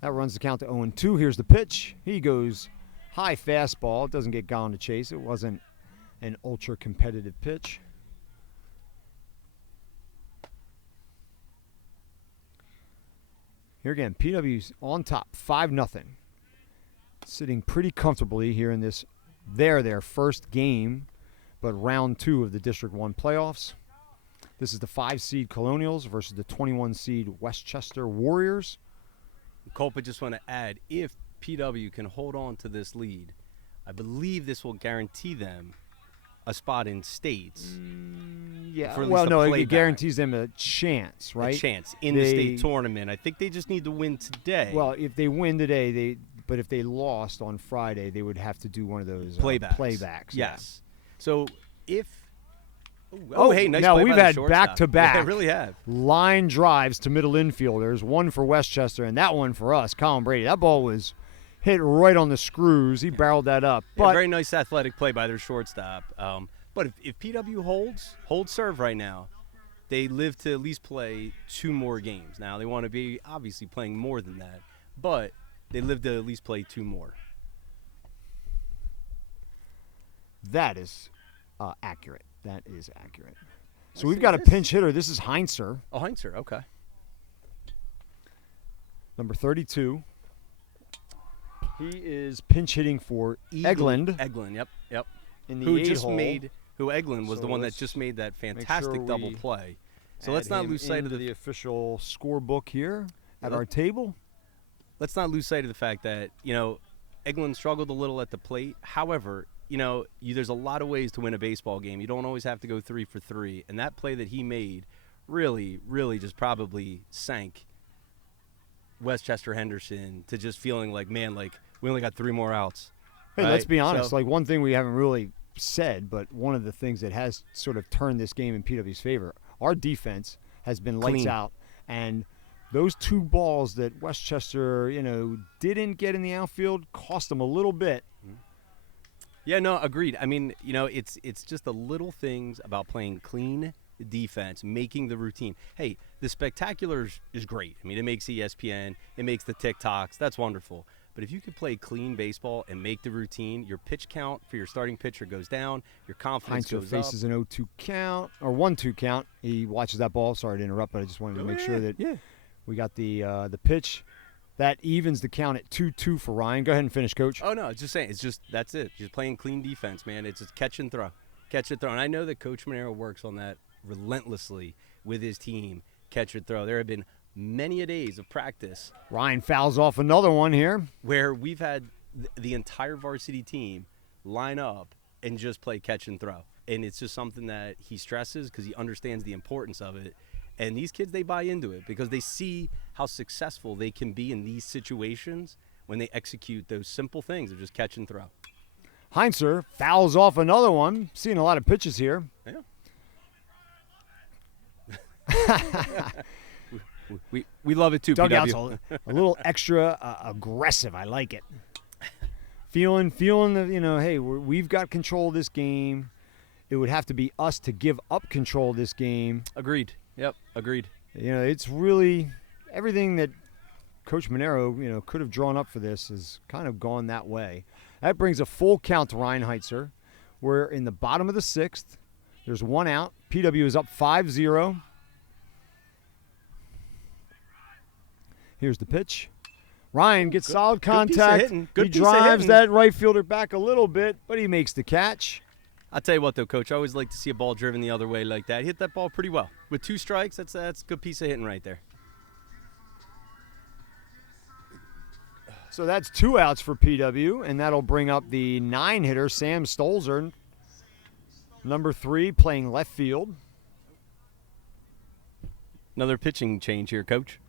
That runs the count to 0-2. Here's the pitch. He goes high fastball. It doesn't get gone to chase. It wasn't an ultra competitive pitch. Here again, PW's on top, 5-0. Sitting pretty comfortably here in this, their first game, but round 2 of the District 1 playoffs. This is the 5-seed Colonials versus the 21-seed Westchester Warriors. Culp, I just want to add, if PW can hold on to this lead, I believe this will guarantee them a spot in states. Yeah, for at well, least no, a it guarantees them a chance, right? A chance in the state tournament. I think they just need to win today. Well, if they win today, but if they lost on Friday, they would have to do one of those playbacks. Yes. So if hey, nice now play we've by the had shortstop. back-to-back Yeah, really have. line drives to middle infielders, one for Westchester and that one for us, Colin Brady. That ball was hit right on the screws. He barreled that up. But very nice athletic play by their shortstop. But if PW holds serve right now, they live to at least play 2 more games. Now, they want to be obviously playing more than that, but they live to at least play 2 more. That is accurate. That is accurate. So we've got a pinch hitter. This is Heinzer. Oh, Heinzer, okay. Number 32. He is pinch hitting for Eglin. Eglin, yep. In the who Eglin was the one that just made that fantastic double play. So let's not lose sight of the official scorebook here at our table. Let's not lose sight of the fact that, Eglin struggled a little at the plate. However, there's a lot of ways to win a baseball game. You don't always have to go 3 for 3. And that play that he made really, really just probably sank Westchester Henderson to just feeling like, man, like we only got 3 more outs. Hey, right? let's be honest. So, Like, one thing we haven't really said, but one of the things that has sort of turned this game in PW's favor, our defense has been lights Clean. out. And those 2 balls that Westchester, didn't get in the outfield cost them a little bit. yeah, no, agreed. I mean, it's just the little things about playing clean defense, making the routine. Hey, the spectacular is great. I mean, it makes ESPN, it makes the TikToks. That's wonderful. But if you could play clean baseball and make the routine, your pitch count for your starting pitcher goes down, your confidence Heinzer goes up. faces an 0-2 count, or 1-2 count. He watches that ball. Sorry to interrupt, but I just wanted to make sure that we got the pitch. That evens the count at 2-2 for Ryan. Go ahead and finish, Coach. Oh, no, it's just saying. That's it. Just playing clean defense, man. It's just catch and throw. Catch and throw. And I know that Coach Monero works on that relentlessly with his team, catch and throw. There have been many a days of practice. Ryan fouls off another one here. Where we've had the entire varsity team line up and just play catch and throw. And it's just something that he stresses because he understands the importance of it. And these kids, they buy into it because they see how successful they can be in these situations when they execute those simple things of just catch and throw. Heinzer fouls off another one. Seeing a lot of pitches here. Yeah. we love it too, Dugout's PW. a little extra aggressive. I like it. Feeling that, hey, we've got control of this game. It would have to be us to give up control of this game. Agreed. Yep, agreed. It's really everything that Coach Monero, could have drawn up for this has kind of gone that way. That brings a full count to Ryan Heitzer. We're in the bottom of the 6th. There's 1 out. PW is up 5-0. Here's the pitch. Ryan gets solid contact. He drives that right fielder back a little bit, but he makes the catch. I'll tell you what, though, Coach. I always like to see a ball driven the other way like that. He hit that ball pretty well. With 2 strikes, that's a good piece of hitting right there. So that's 2 outs for PW, and that'll bring up the 9-hitter, Sam Stolzer, number 3, playing left field. Another pitching change here, Coach.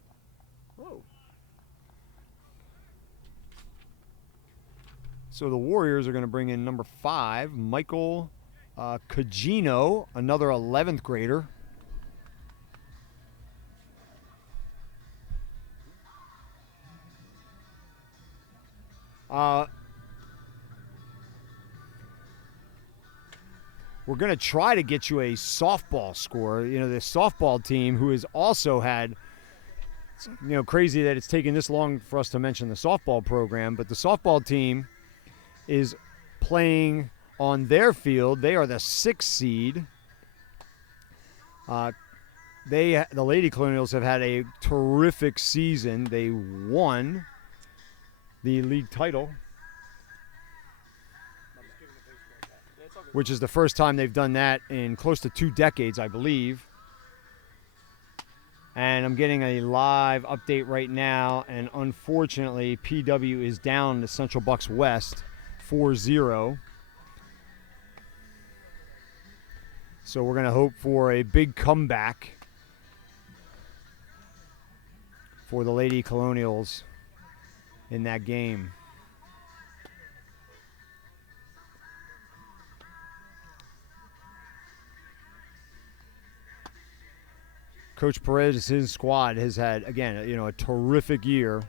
So the Warriors are going to bring in number 5, Michael Cagino, another 11th grader. We're going to try to get you a softball score. The softball team, who has also had, crazy that it's taken this long for us to mention the softball program, but the softball team is playing on their field. They are the 6th seed. The Lady Colonials have had a terrific season. They won the league title, which is the first time they've done that in close to 2 decades, I believe. And I'm getting a live update right now, and unfortunately, PW is down to Central Bucks West 4-0. So we're going to hope for a big comeback for the Lady Colonials in that game. Coach Perez, his squad has had, again, a terrific year.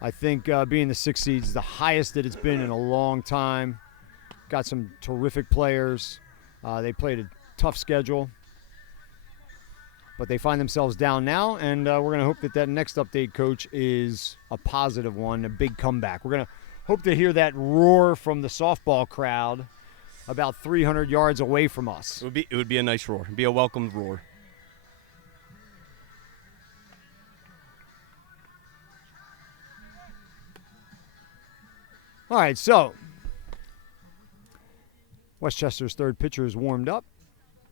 I think being the 6th seed is the highest that it's been in a long time. Got some terrific players. They played a tough schedule, but they find themselves down now, and we're going to hope that next update, Coach, is a positive one, a big comeback. We're going to hope to hear that roar from the softball crowd about 300 yards away from us. It would be a nice roar. It'd be a welcomed roar. All right, so Westchester's 3rd pitcher is warmed up.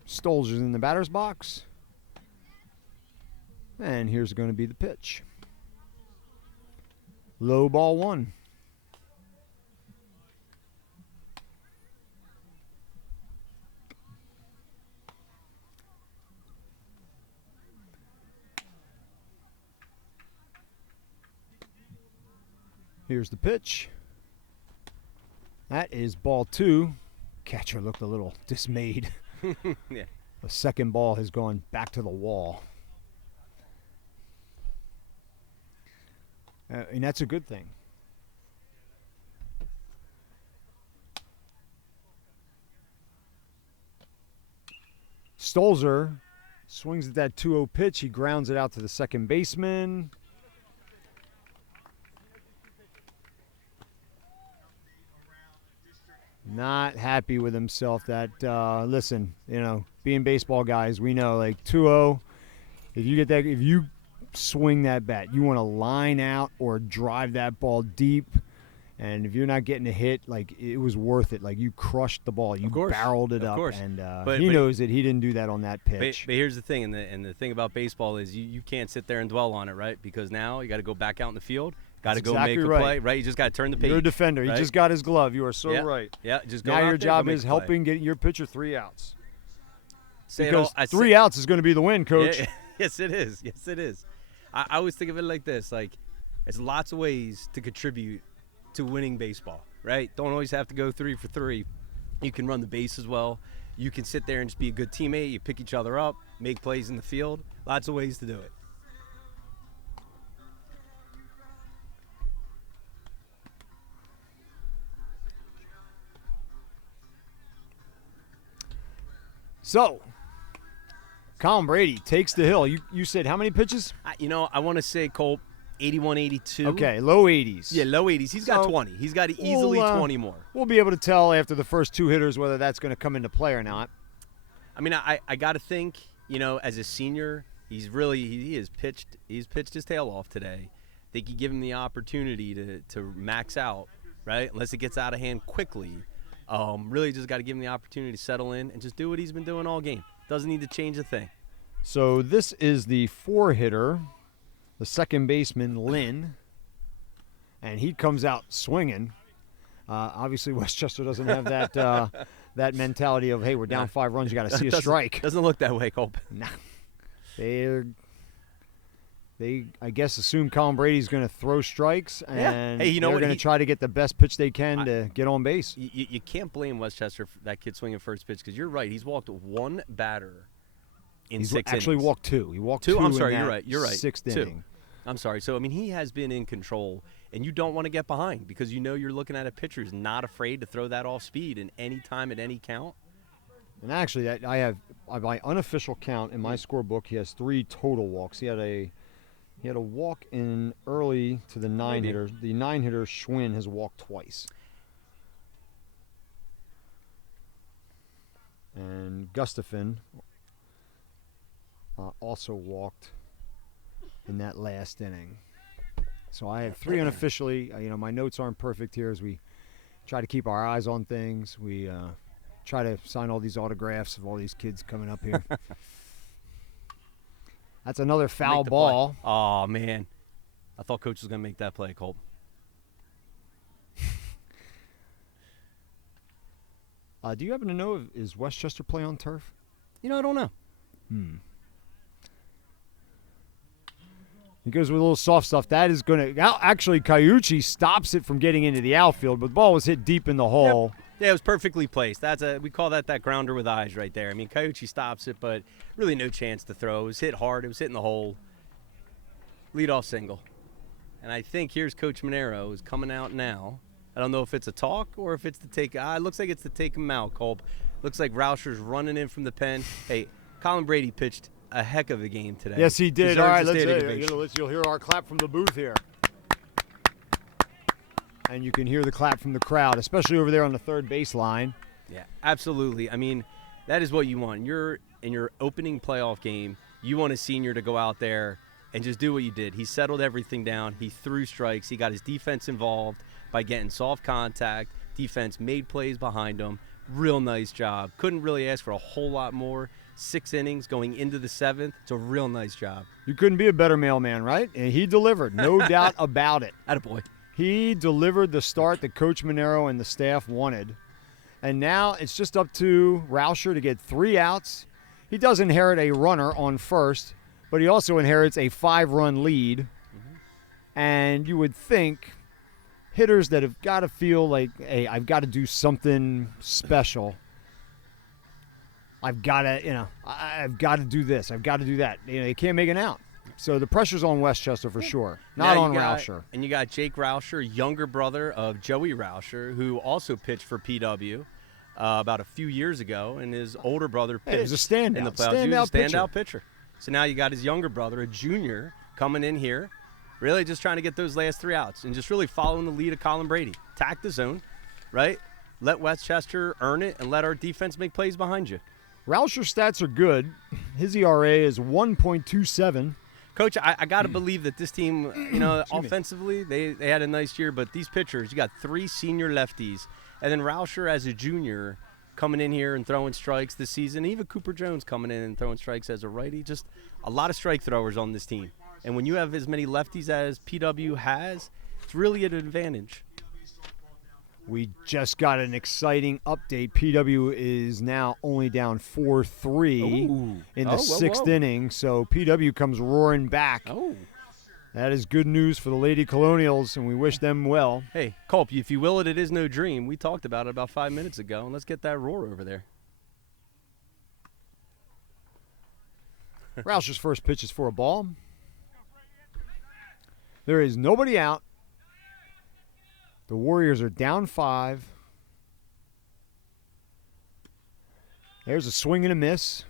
Stolzer's in the batter's box. And here's going to be the pitch. Low ball 1. Here's the pitch. That is ball 2. Catcher looked a little dismayed. Yeah. The second ball has gone back to the wall. And that's a good thing. Stolzer swings at that 2-0 pitch. He grounds it out to the second baseman. Not happy with himself. That listen, being baseball guys, we know like 2-0. If you swing that bat, you want to line out or drive that ball deep. And if you're not getting a hit, like it was worth it. Like you crushed the ball, you barreled it up, and he knows that he didn't do that on that pitch. But here's the thing, and the thing about baseball is you can't sit there and dwell on it, right? Because now you got to go back out in the field, got to go exactly make a right. play, right? You just got to turn the page. You're a defender. Right? He just got his glove. You are so right. Yeah, just go now out your there, job go is make a play. helping get your pitcher 3 outs. Say it Because all- 3 outs is going to be the win, Coach. Yeah, yes, it is. Yes, it is. I always think of it like this: like, there's lots of ways to contribute to winning baseball, right? Don't always have to go 3 for 3. You can run the base as well. You can sit there and just be a good teammate. You pick each other up, make plays in the field. Lots of ways to do it. So, Colin Brady takes the hill. You said how many pitches? I want to say, Colt, 81, 82. Okay, low 80s. Yeah, low 80s. He's got So, 20. He's got easily 20 more. We'll be able to tell after the first 2 hitters whether that's going to come into play or not. I mean, I got to think, as a senior, he's pitched his tail off today. I think you give him the opportunity to max out, right? Unless it gets out of hand quickly. Really just got to give him the opportunity to settle in and just do what he's been doing all game. Doesn't need to change a thing. So this is the 4-hitter, the second baseman, Lynn, and he comes out swinging. Obviously, Westchester doesn't have that that mentality of, hey, we're down 5 runs, you got to see a strike. Doesn't look that way, Colt. Nah. They I guess, assume Colin Brady's going to throw strikes, and Hey, they're going to try to get the best pitch they can to get on base. You can't blame Westchester for that kid swinging first pitch because you're right. He's walked 1 batter in He's 6 actually innings. walked 2. He walked 2? 2 I'm in sorry, that you're right. You're right. 6th 2. inning. I'm sorry. So, I mean, he has been in control, and you don't want to get behind because you're looking at a pitcher who's not afraid to throw that off speed in any time at any count. And actually, I have my unofficial count in my scorebook. He has 3 total walks. He had a walk in early to the 9-hitter. The 9-hitter Schwinn has walked twice. And Gustafson also walked in that last inning. So I have 3 unofficially. My notes aren't perfect here as we try to keep our eyes on things. We try to sign all these autographs of all these kids coming up here. That's another foul ball. Oh, man. I thought Coach was going to make that play, Colt. Do you happen to know, is Westchester play on turf? I don't know. He goes with a little soft stuff. That is going to – actually, Cayucci stops it from getting into the outfield, but the ball was hit deep in the hole. Yep. Yeah, it was perfectly placed. We call that grounder with eyes right there. I mean, Cayucci stops it, but really no chance to throw. It was hit hard. It was hit in the hole. Leadoff single. And I think here's Coach Monero is coming out now. I don't know if it's a talk or if it's to take it looks like it's to take him out, Culp. Looks like Rauscher's running in from the pen. Hey, Colin Brady pitched a heck of a game today. Yes, he did. Deserves All right, a standing ovation. you'll hear our clap from the booth here. And you can hear the clap from the crowd, especially over there on the third baseline. Yeah, absolutely. I mean, that is what you want. You're in your opening playoff game. You want a senior to go out there and just do what you did. He settled everything down. He threw strikes. He got his defense involved by getting soft contact. Defense made plays behind him. Real nice job. Couldn't really ask for a whole lot more. 6 innings going into the 7th. It's a real nice job. You couldn't be a better mailman, right? And he delivered, no doubt about it. Attaboy. He delivered the start that Coach Monero and the staff wanted. And now it's just up to Rauscher to get 3 outs. He does inherit a runner on first, but he also inherits a 5-run lead. And you would think hitters that have got to feel like, hey, I've got to do something special. I've got to, I've got to do this. I've got to do that. You can't make it out. So the pressure's on Westchester for sure, not on Rauscher. And you got Jake Rauscher, younger brother of Joey Rauscher, who also pitched for PW about a few years ago, and his older brother pitched He was a standout. in the playoffs. He was a standout pitcher. So now you got his younger brother, a junior, coming in here, really just trying to get those last 3 outs and just really following the lead of Colin Brady. Attack the zone, right? Let Westchester earn it and let our defense make plays behind you. Rauscher's stats are good. His ERA is 1.27. Coach, I got to believe that this team, offensively, they had a nice year, but these pitchers, you got 3 senior lefties, and then Rauscher as a junior coming in here and throwing strikes this season, even Cooper Jones coming in and throwing strikes as a righty, just a lot of strike throwers on this team. And when you have as many lefties as PW has, it's really an advantage. We just got an exciting update. PW is now only down 4-3 in the 6th inning, so PW comes roaring back. Oh. That is good news for the Lady Colonials, and we wish them well. Hey, Culp, if you will it is no dream. We talked about it about 5 minutes ago, and let's get that roar over there. Rauscher's first pitch is for a ball. There is nobody out. The Warriors are down 5. There's a swing and a miss.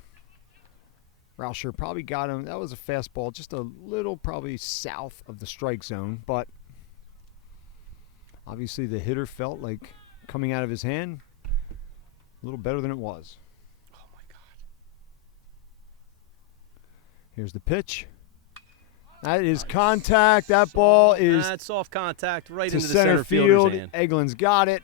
Rauscher probably got him. That was a fastball, just a little probably south of the strike zone. But obviously the hitter felt like coming out of his hand a little better than it was. Oh, my God. Here's the pitch. That is contact. That ball is That's soft contact right to into the center field. fielder's hand. Eglins got it.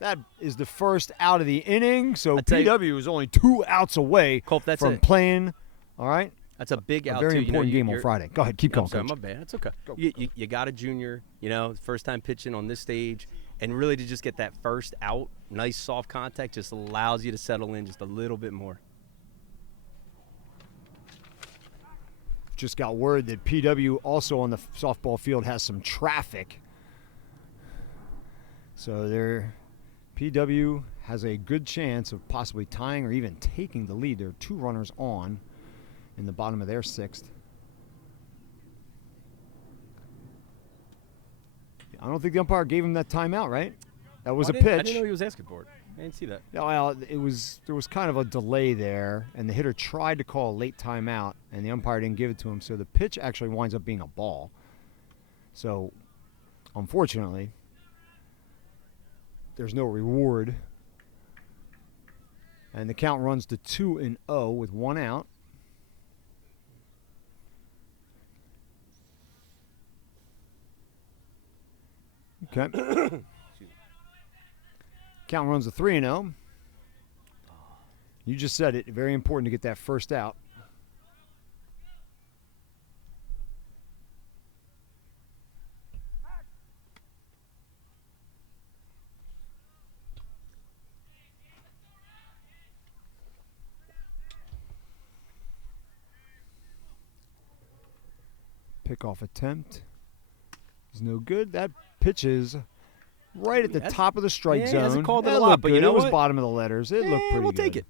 That is the first out of the inning. So I tell you- PW is only 2 outs away Culp, that's from it. playing. All right, That's a big a out, very too. important game on you're- Friday. Go ahead, keep going, I'm sorry, Coach. my bad. That's okay. Go. You got a junior, first time pitching on this stage, and really to just get that first out, nice soft contact, just allows you to settle in just a little bit more. Just got word that PW also on the softball field has some traffic. So PW has a good chance of possibly tying or even taking the lead. There are 2 runners on in the bottom of their 6th. I don't think the umpire gave him that timeout, right? That was a pitch. I didn't know he was asking for it. I didn't see that. No, well, there was kind of a delay there, and the hitter tried to call a late timeout, and the umpire didn't give it to him. So the pitch actually winds up being a ball. So, unfortunately, there's no reward. And the count runs to 2-0 with 1 out. Okay. Count runs to 3-0. You just said it. Very important to get that first out. Pickoff attempt is no good. That pitch is right at the top of the strike zone. He hasn't called it That a lot, looked but good. you know it was what? bottom of the letters. It looked pretty We'll good. take it.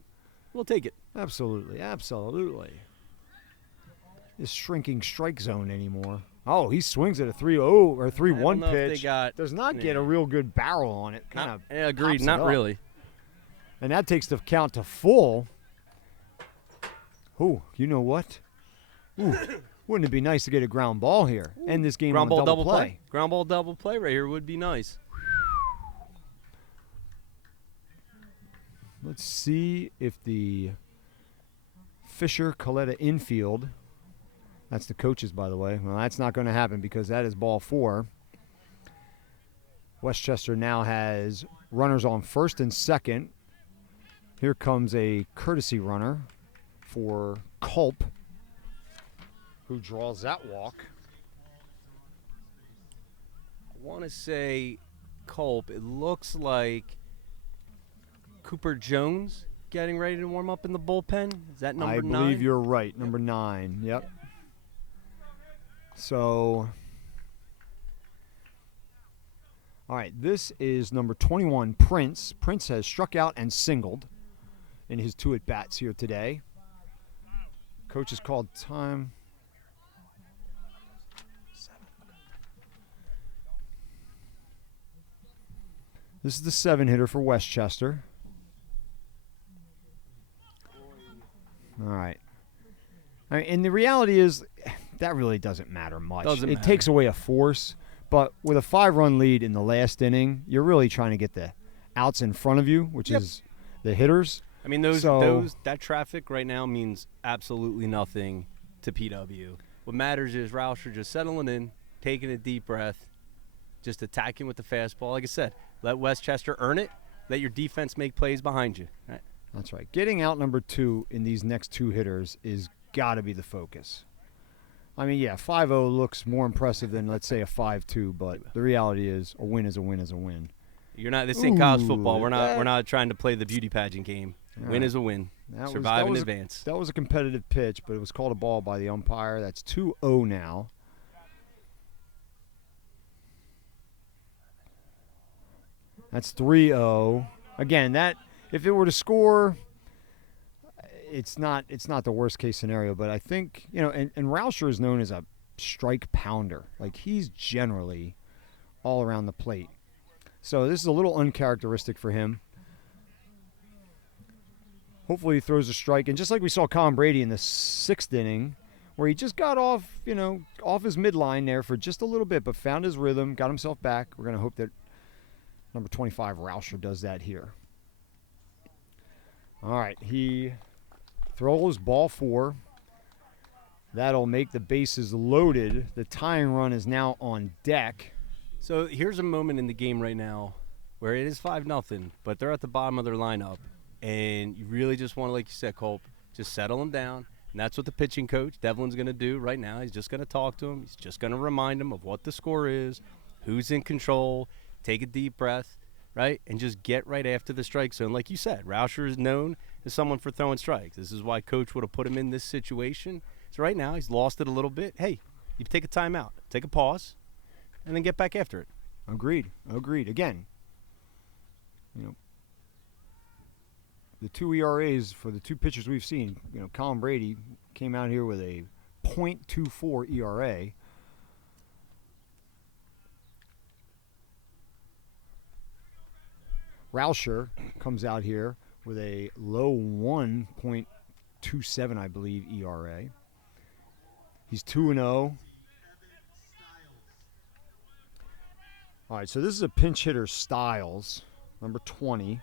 We'll take it. Absolutely, absolutely. This shrinking strike zone anymore. Oh, he swings at a 3-0 or 3-1 know if they pitch. got- Does not get a real good barrel on it. Kind of. Agreed. pops it Not up. really. And that takes the count to full. Ooh, you know what? Ooh, wouldn't it be nice to get a ground ball here? End this game Ground on ball a double play. Ground ball double play right here would be nice. Let's see if the Fisher Coletta infield, that's the coaches, by the way. Well, that's not going to happen because that is ball 4. Westchester now has runners on first and second. Here comes a courtesy runner for Culp, who draws that walk. I want to say Culp. It looks like Cooper Jones getting ready to warm up in the bullpen. Is that number 9? I believe you're right. Number 9. Yep. So All right, this is number 21, Prince. Prince has struck out and singled in his 2 at-bats here today. Coach has called time. This is the 7-hitter for Westchester. All right. I mean, and the reality is that really doesn't matter much. It takes away a force, but with a 5-run lead in the last inning, you're really trying to get the outs in front of you, which is the hitters. I mean, that traffic right now means absolutely nothing to PW. What matters is Rauscher just settling in, taking a deep breath, just attacking with the fastball. Like I said, let Westchester earn it. Let your defense make plays behind you. Right? That's right. Getting out number 2 in these next 2 hitters is got to be the focus. I mean, yeah, 5-0 looks more impressive than, let's say, a 5-2, but the reality is a win is a win is a win. You're not. This ain't college football. We're not trying to play the beauty pageant game. Win is a win. Survive in advance. That was a competitive pitch, but it was called a ball by the umpire. That's 2-0 now. That's 3-0. Again, that if it were to score, it's not the worst case scenario. But I think and Rauscher is known as a strike pounder. Like he's generally all around the plate. So this is a little uncharacteristic for him. Hopefully he throws a strike. And just like we saw Colin Brady in the 6th inning, where he just got off his midline there for just a little bit, but found his rhythm, got himself back. We're going to hope that number 25, Rauscher, does that here. All right, he throws ball 4. That'll make the bases loaded. The tying run is now on deck. So here's a moment in the game right now where it is 5-0, but they're at the bottom of their lineup, and you really just want to, like you said, Culp, just settle them down. And that's what the pitching coach, Devlin's going to do right now. He's just going to talk to him. He's just going to remind him of what the score is, who's in control, take a deep breath, right, and just get right after the strike zone. Like you said, Rauscher is known as someone for throwing strikes. This is why Coach would have put him in this situation. So right now he's lost it a little bit. Hey, you take a timeout, take a pause, and then get back after it. Agreed. Again, the 2 ERAs for the 2 pitchers we've seen, Colin Brady came out here with a .24 ERA. Rauscher comes out here with a low 1.27, I believe, ERA. He's 2-0. All right, so this is a pinch hitter, Styles, number 20.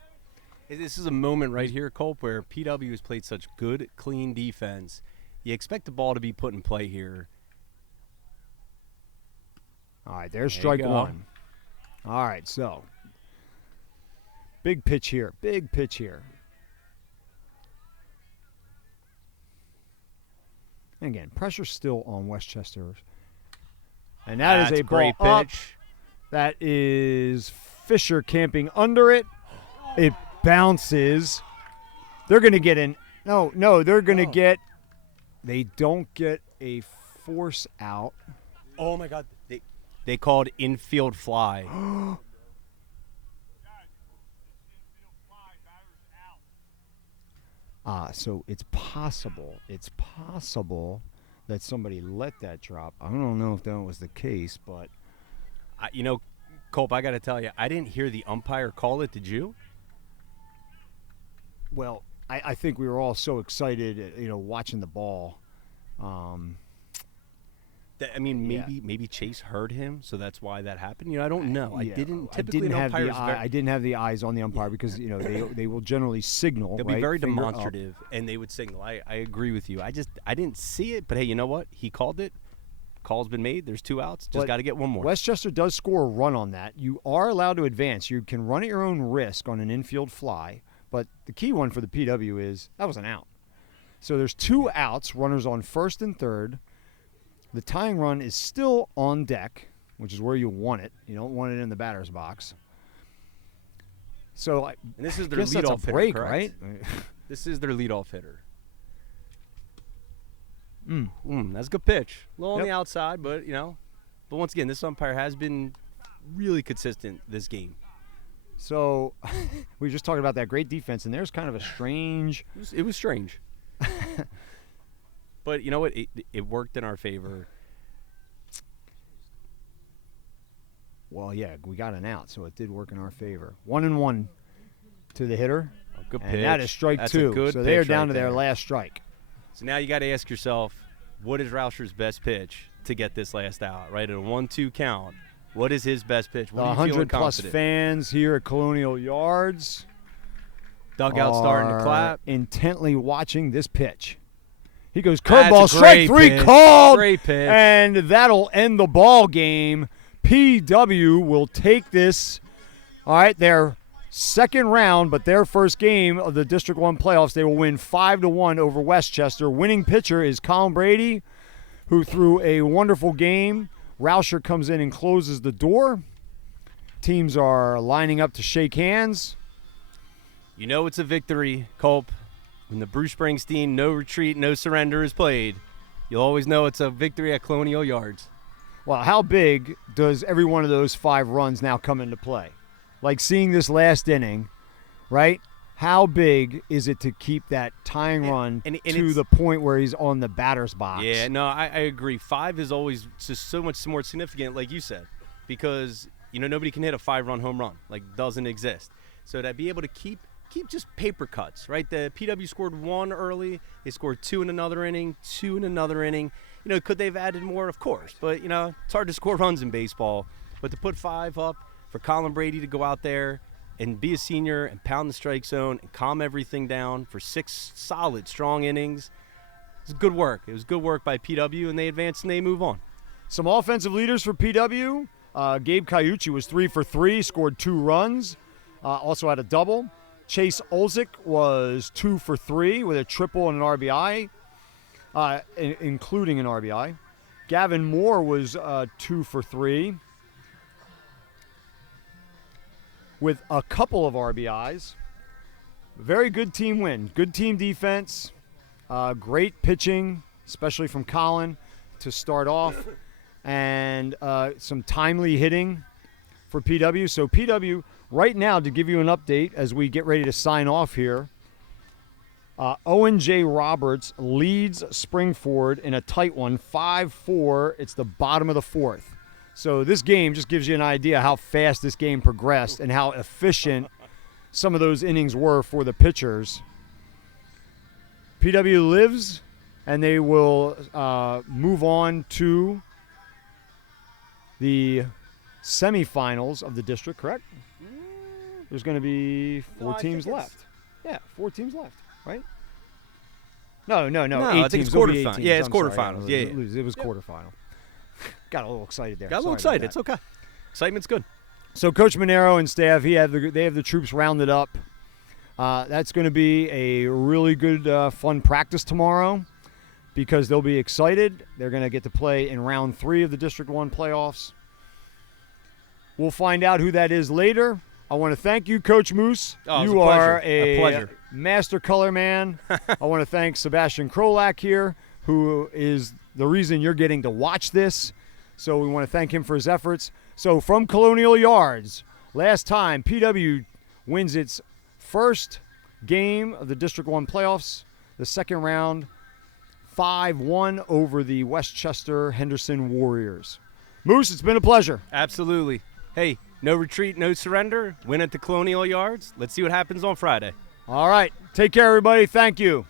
This is a moment right here, Culp, where PW has played such good, clean defense. You expect the ball to be put in play here. All right, there's strike 1. All right, so big pitch here. And again, pressure's still on Westchester. And that's a great ball pitch. Up. That is Fisher camping under it. It bounces. They're going to get in. No, they're going to get. They don't get a force out. Oh, my God. They called infield fly. So it's possible that somebody let that drop. I don't know if that was the case, but Culp, I got to tell you, I didn't hear the umpire call it. Did you? Well, I think we were all so excited, watching the ball. Maybe Chase heard him, so that's why that happened. I don't know. I didn't have the eyes on the umpire because they will generally signal. They'll be very demonstrative, and they would signal. I agree with you. I didn't see it, but hey, you know what? He called it. Call's been made. There's 2 outs. Just got to get one more. Westchester does score a run on that. You are allowed to advance. You can run at your own risk on an infield fly, but the key one for the PW is that was an out. So there's 2 outs, runners on first and third. The tying run is still on deck, which is where you want it. You don't want it in the batter's box. So, and this is their leadoff hitter, break, correct? right? This is their leadoff hitter. That's a good pitch. A little on the outside, but But once again, this umpire has been really consistent this game. So we were just talking about that great defense, and there's kind of a strange. It was strange. But you know what? It worked in our favor. Well, yeah, we got an out, so it did work in our favor. 1-1 to the hitter. Good and pitch. that is strike That's two. A good So they're pitch down right to their there. last strike. So now you got to ask yourself, what is Rauscher's best pitch to get this last out? Right at a 1-2 count. What is his best pitch? What The are you feeling 100-plus confident? fans here at Colonial Yards Dugout starting to are clap. intently watching this pitch. He goes That's curveball, a strike great three pitch. called, Great pitch. and that'll end the ball game. PW will take this. All right, their second round, but their first game of the District 1 playoffs. They will win 5-1 over Westchester. Winning pitcher is Colin Brady, who threw a wonderful game. Rauscher comes in and closes the door. Teams are lining up to shake hands. You know it's a victory, Culp. When the Bruce Springsteen No Retreat, No Surrender is played, you'll always know it's a victory at Colonial Yards. Well, how big does every one of those 5 runs now come into play? Like seeing this last inning, right? How big is it to keep that tying run and to it's- the point where he's on the batter's box? Yeah, no, I agree. 5 is always just so much more significant, like you said, because nobody can hit a 5-run home run, like doesn't exist. So to be able to keep just paper cuts, right? The PW scored 1 early, they scored 2 in another inning, 2 in another inning. Could they have added more? Of course, but it's hard to score runs in baseball. But to put 5 up for Colin Brady to go out there and be a senior and pound the strike zone and calm everything down for 6 solid, strong innings. It was good work. It was good work by PW, and they advance and they move on. Some offensive leaders for PW. Gabe Cayucci was 3 for 3, scored 2 runs, also had a double. Chase Olzik was 2 for 3 with a triple and an RBI, including an RBI. Gavin Moore was 2 for 3 with a couple of RBIs. Very good team win. Good team defense. Great pitching, especially from Colin to start off. And some timely hitting for PW. So PW, right now, to give you an update as we get ready to sign off here, Owen J. Roberts leads Springford in a tight one, 5-4. It's the bottom of the 4th. So this game just gives you an idea how fast this game progressed and how efficient some of those innings were for the pitchers. PW lives, and they will move on to the semifinals of the district, correct? There's going to be 4 teams left. Yeah, 4 teams left, right? No, 8 I think it's teams. It'll be 8 quarterfinals. teams. Yeah, it's I'm sorry. quarterfinals. Yeah. It was quarterfinal. Got a little excited there. Got a little Sorry about excited. that. It's okay. Excitement's good. So Coach Monero and staff, they have the troops rounded up. That's going to be a really good, fun practice tomorrow because they'll be excited. They're going to get to play in round 3 of the District 1 playoffs. We'll find out who that is later. I want to thank you, Coach Moose. Oh, you it's a are pleasure. A pleasure. master color man. I want to thank Sebastian Krolak here, who is the reason you're getting to watch this. So we want to thank him for his efforts. So from Colonial Yards, last time PW wins its first game of the District 1 playoffs, the second round, 5-1 over the Westchester Henderson Warriors. Moose, it's been a pleasure. Absolutely. Hey, no retreat, no surrender. Win at the Colonial Yards. Let's see what happens on Friday. All right. Take care, everybody. Thank you.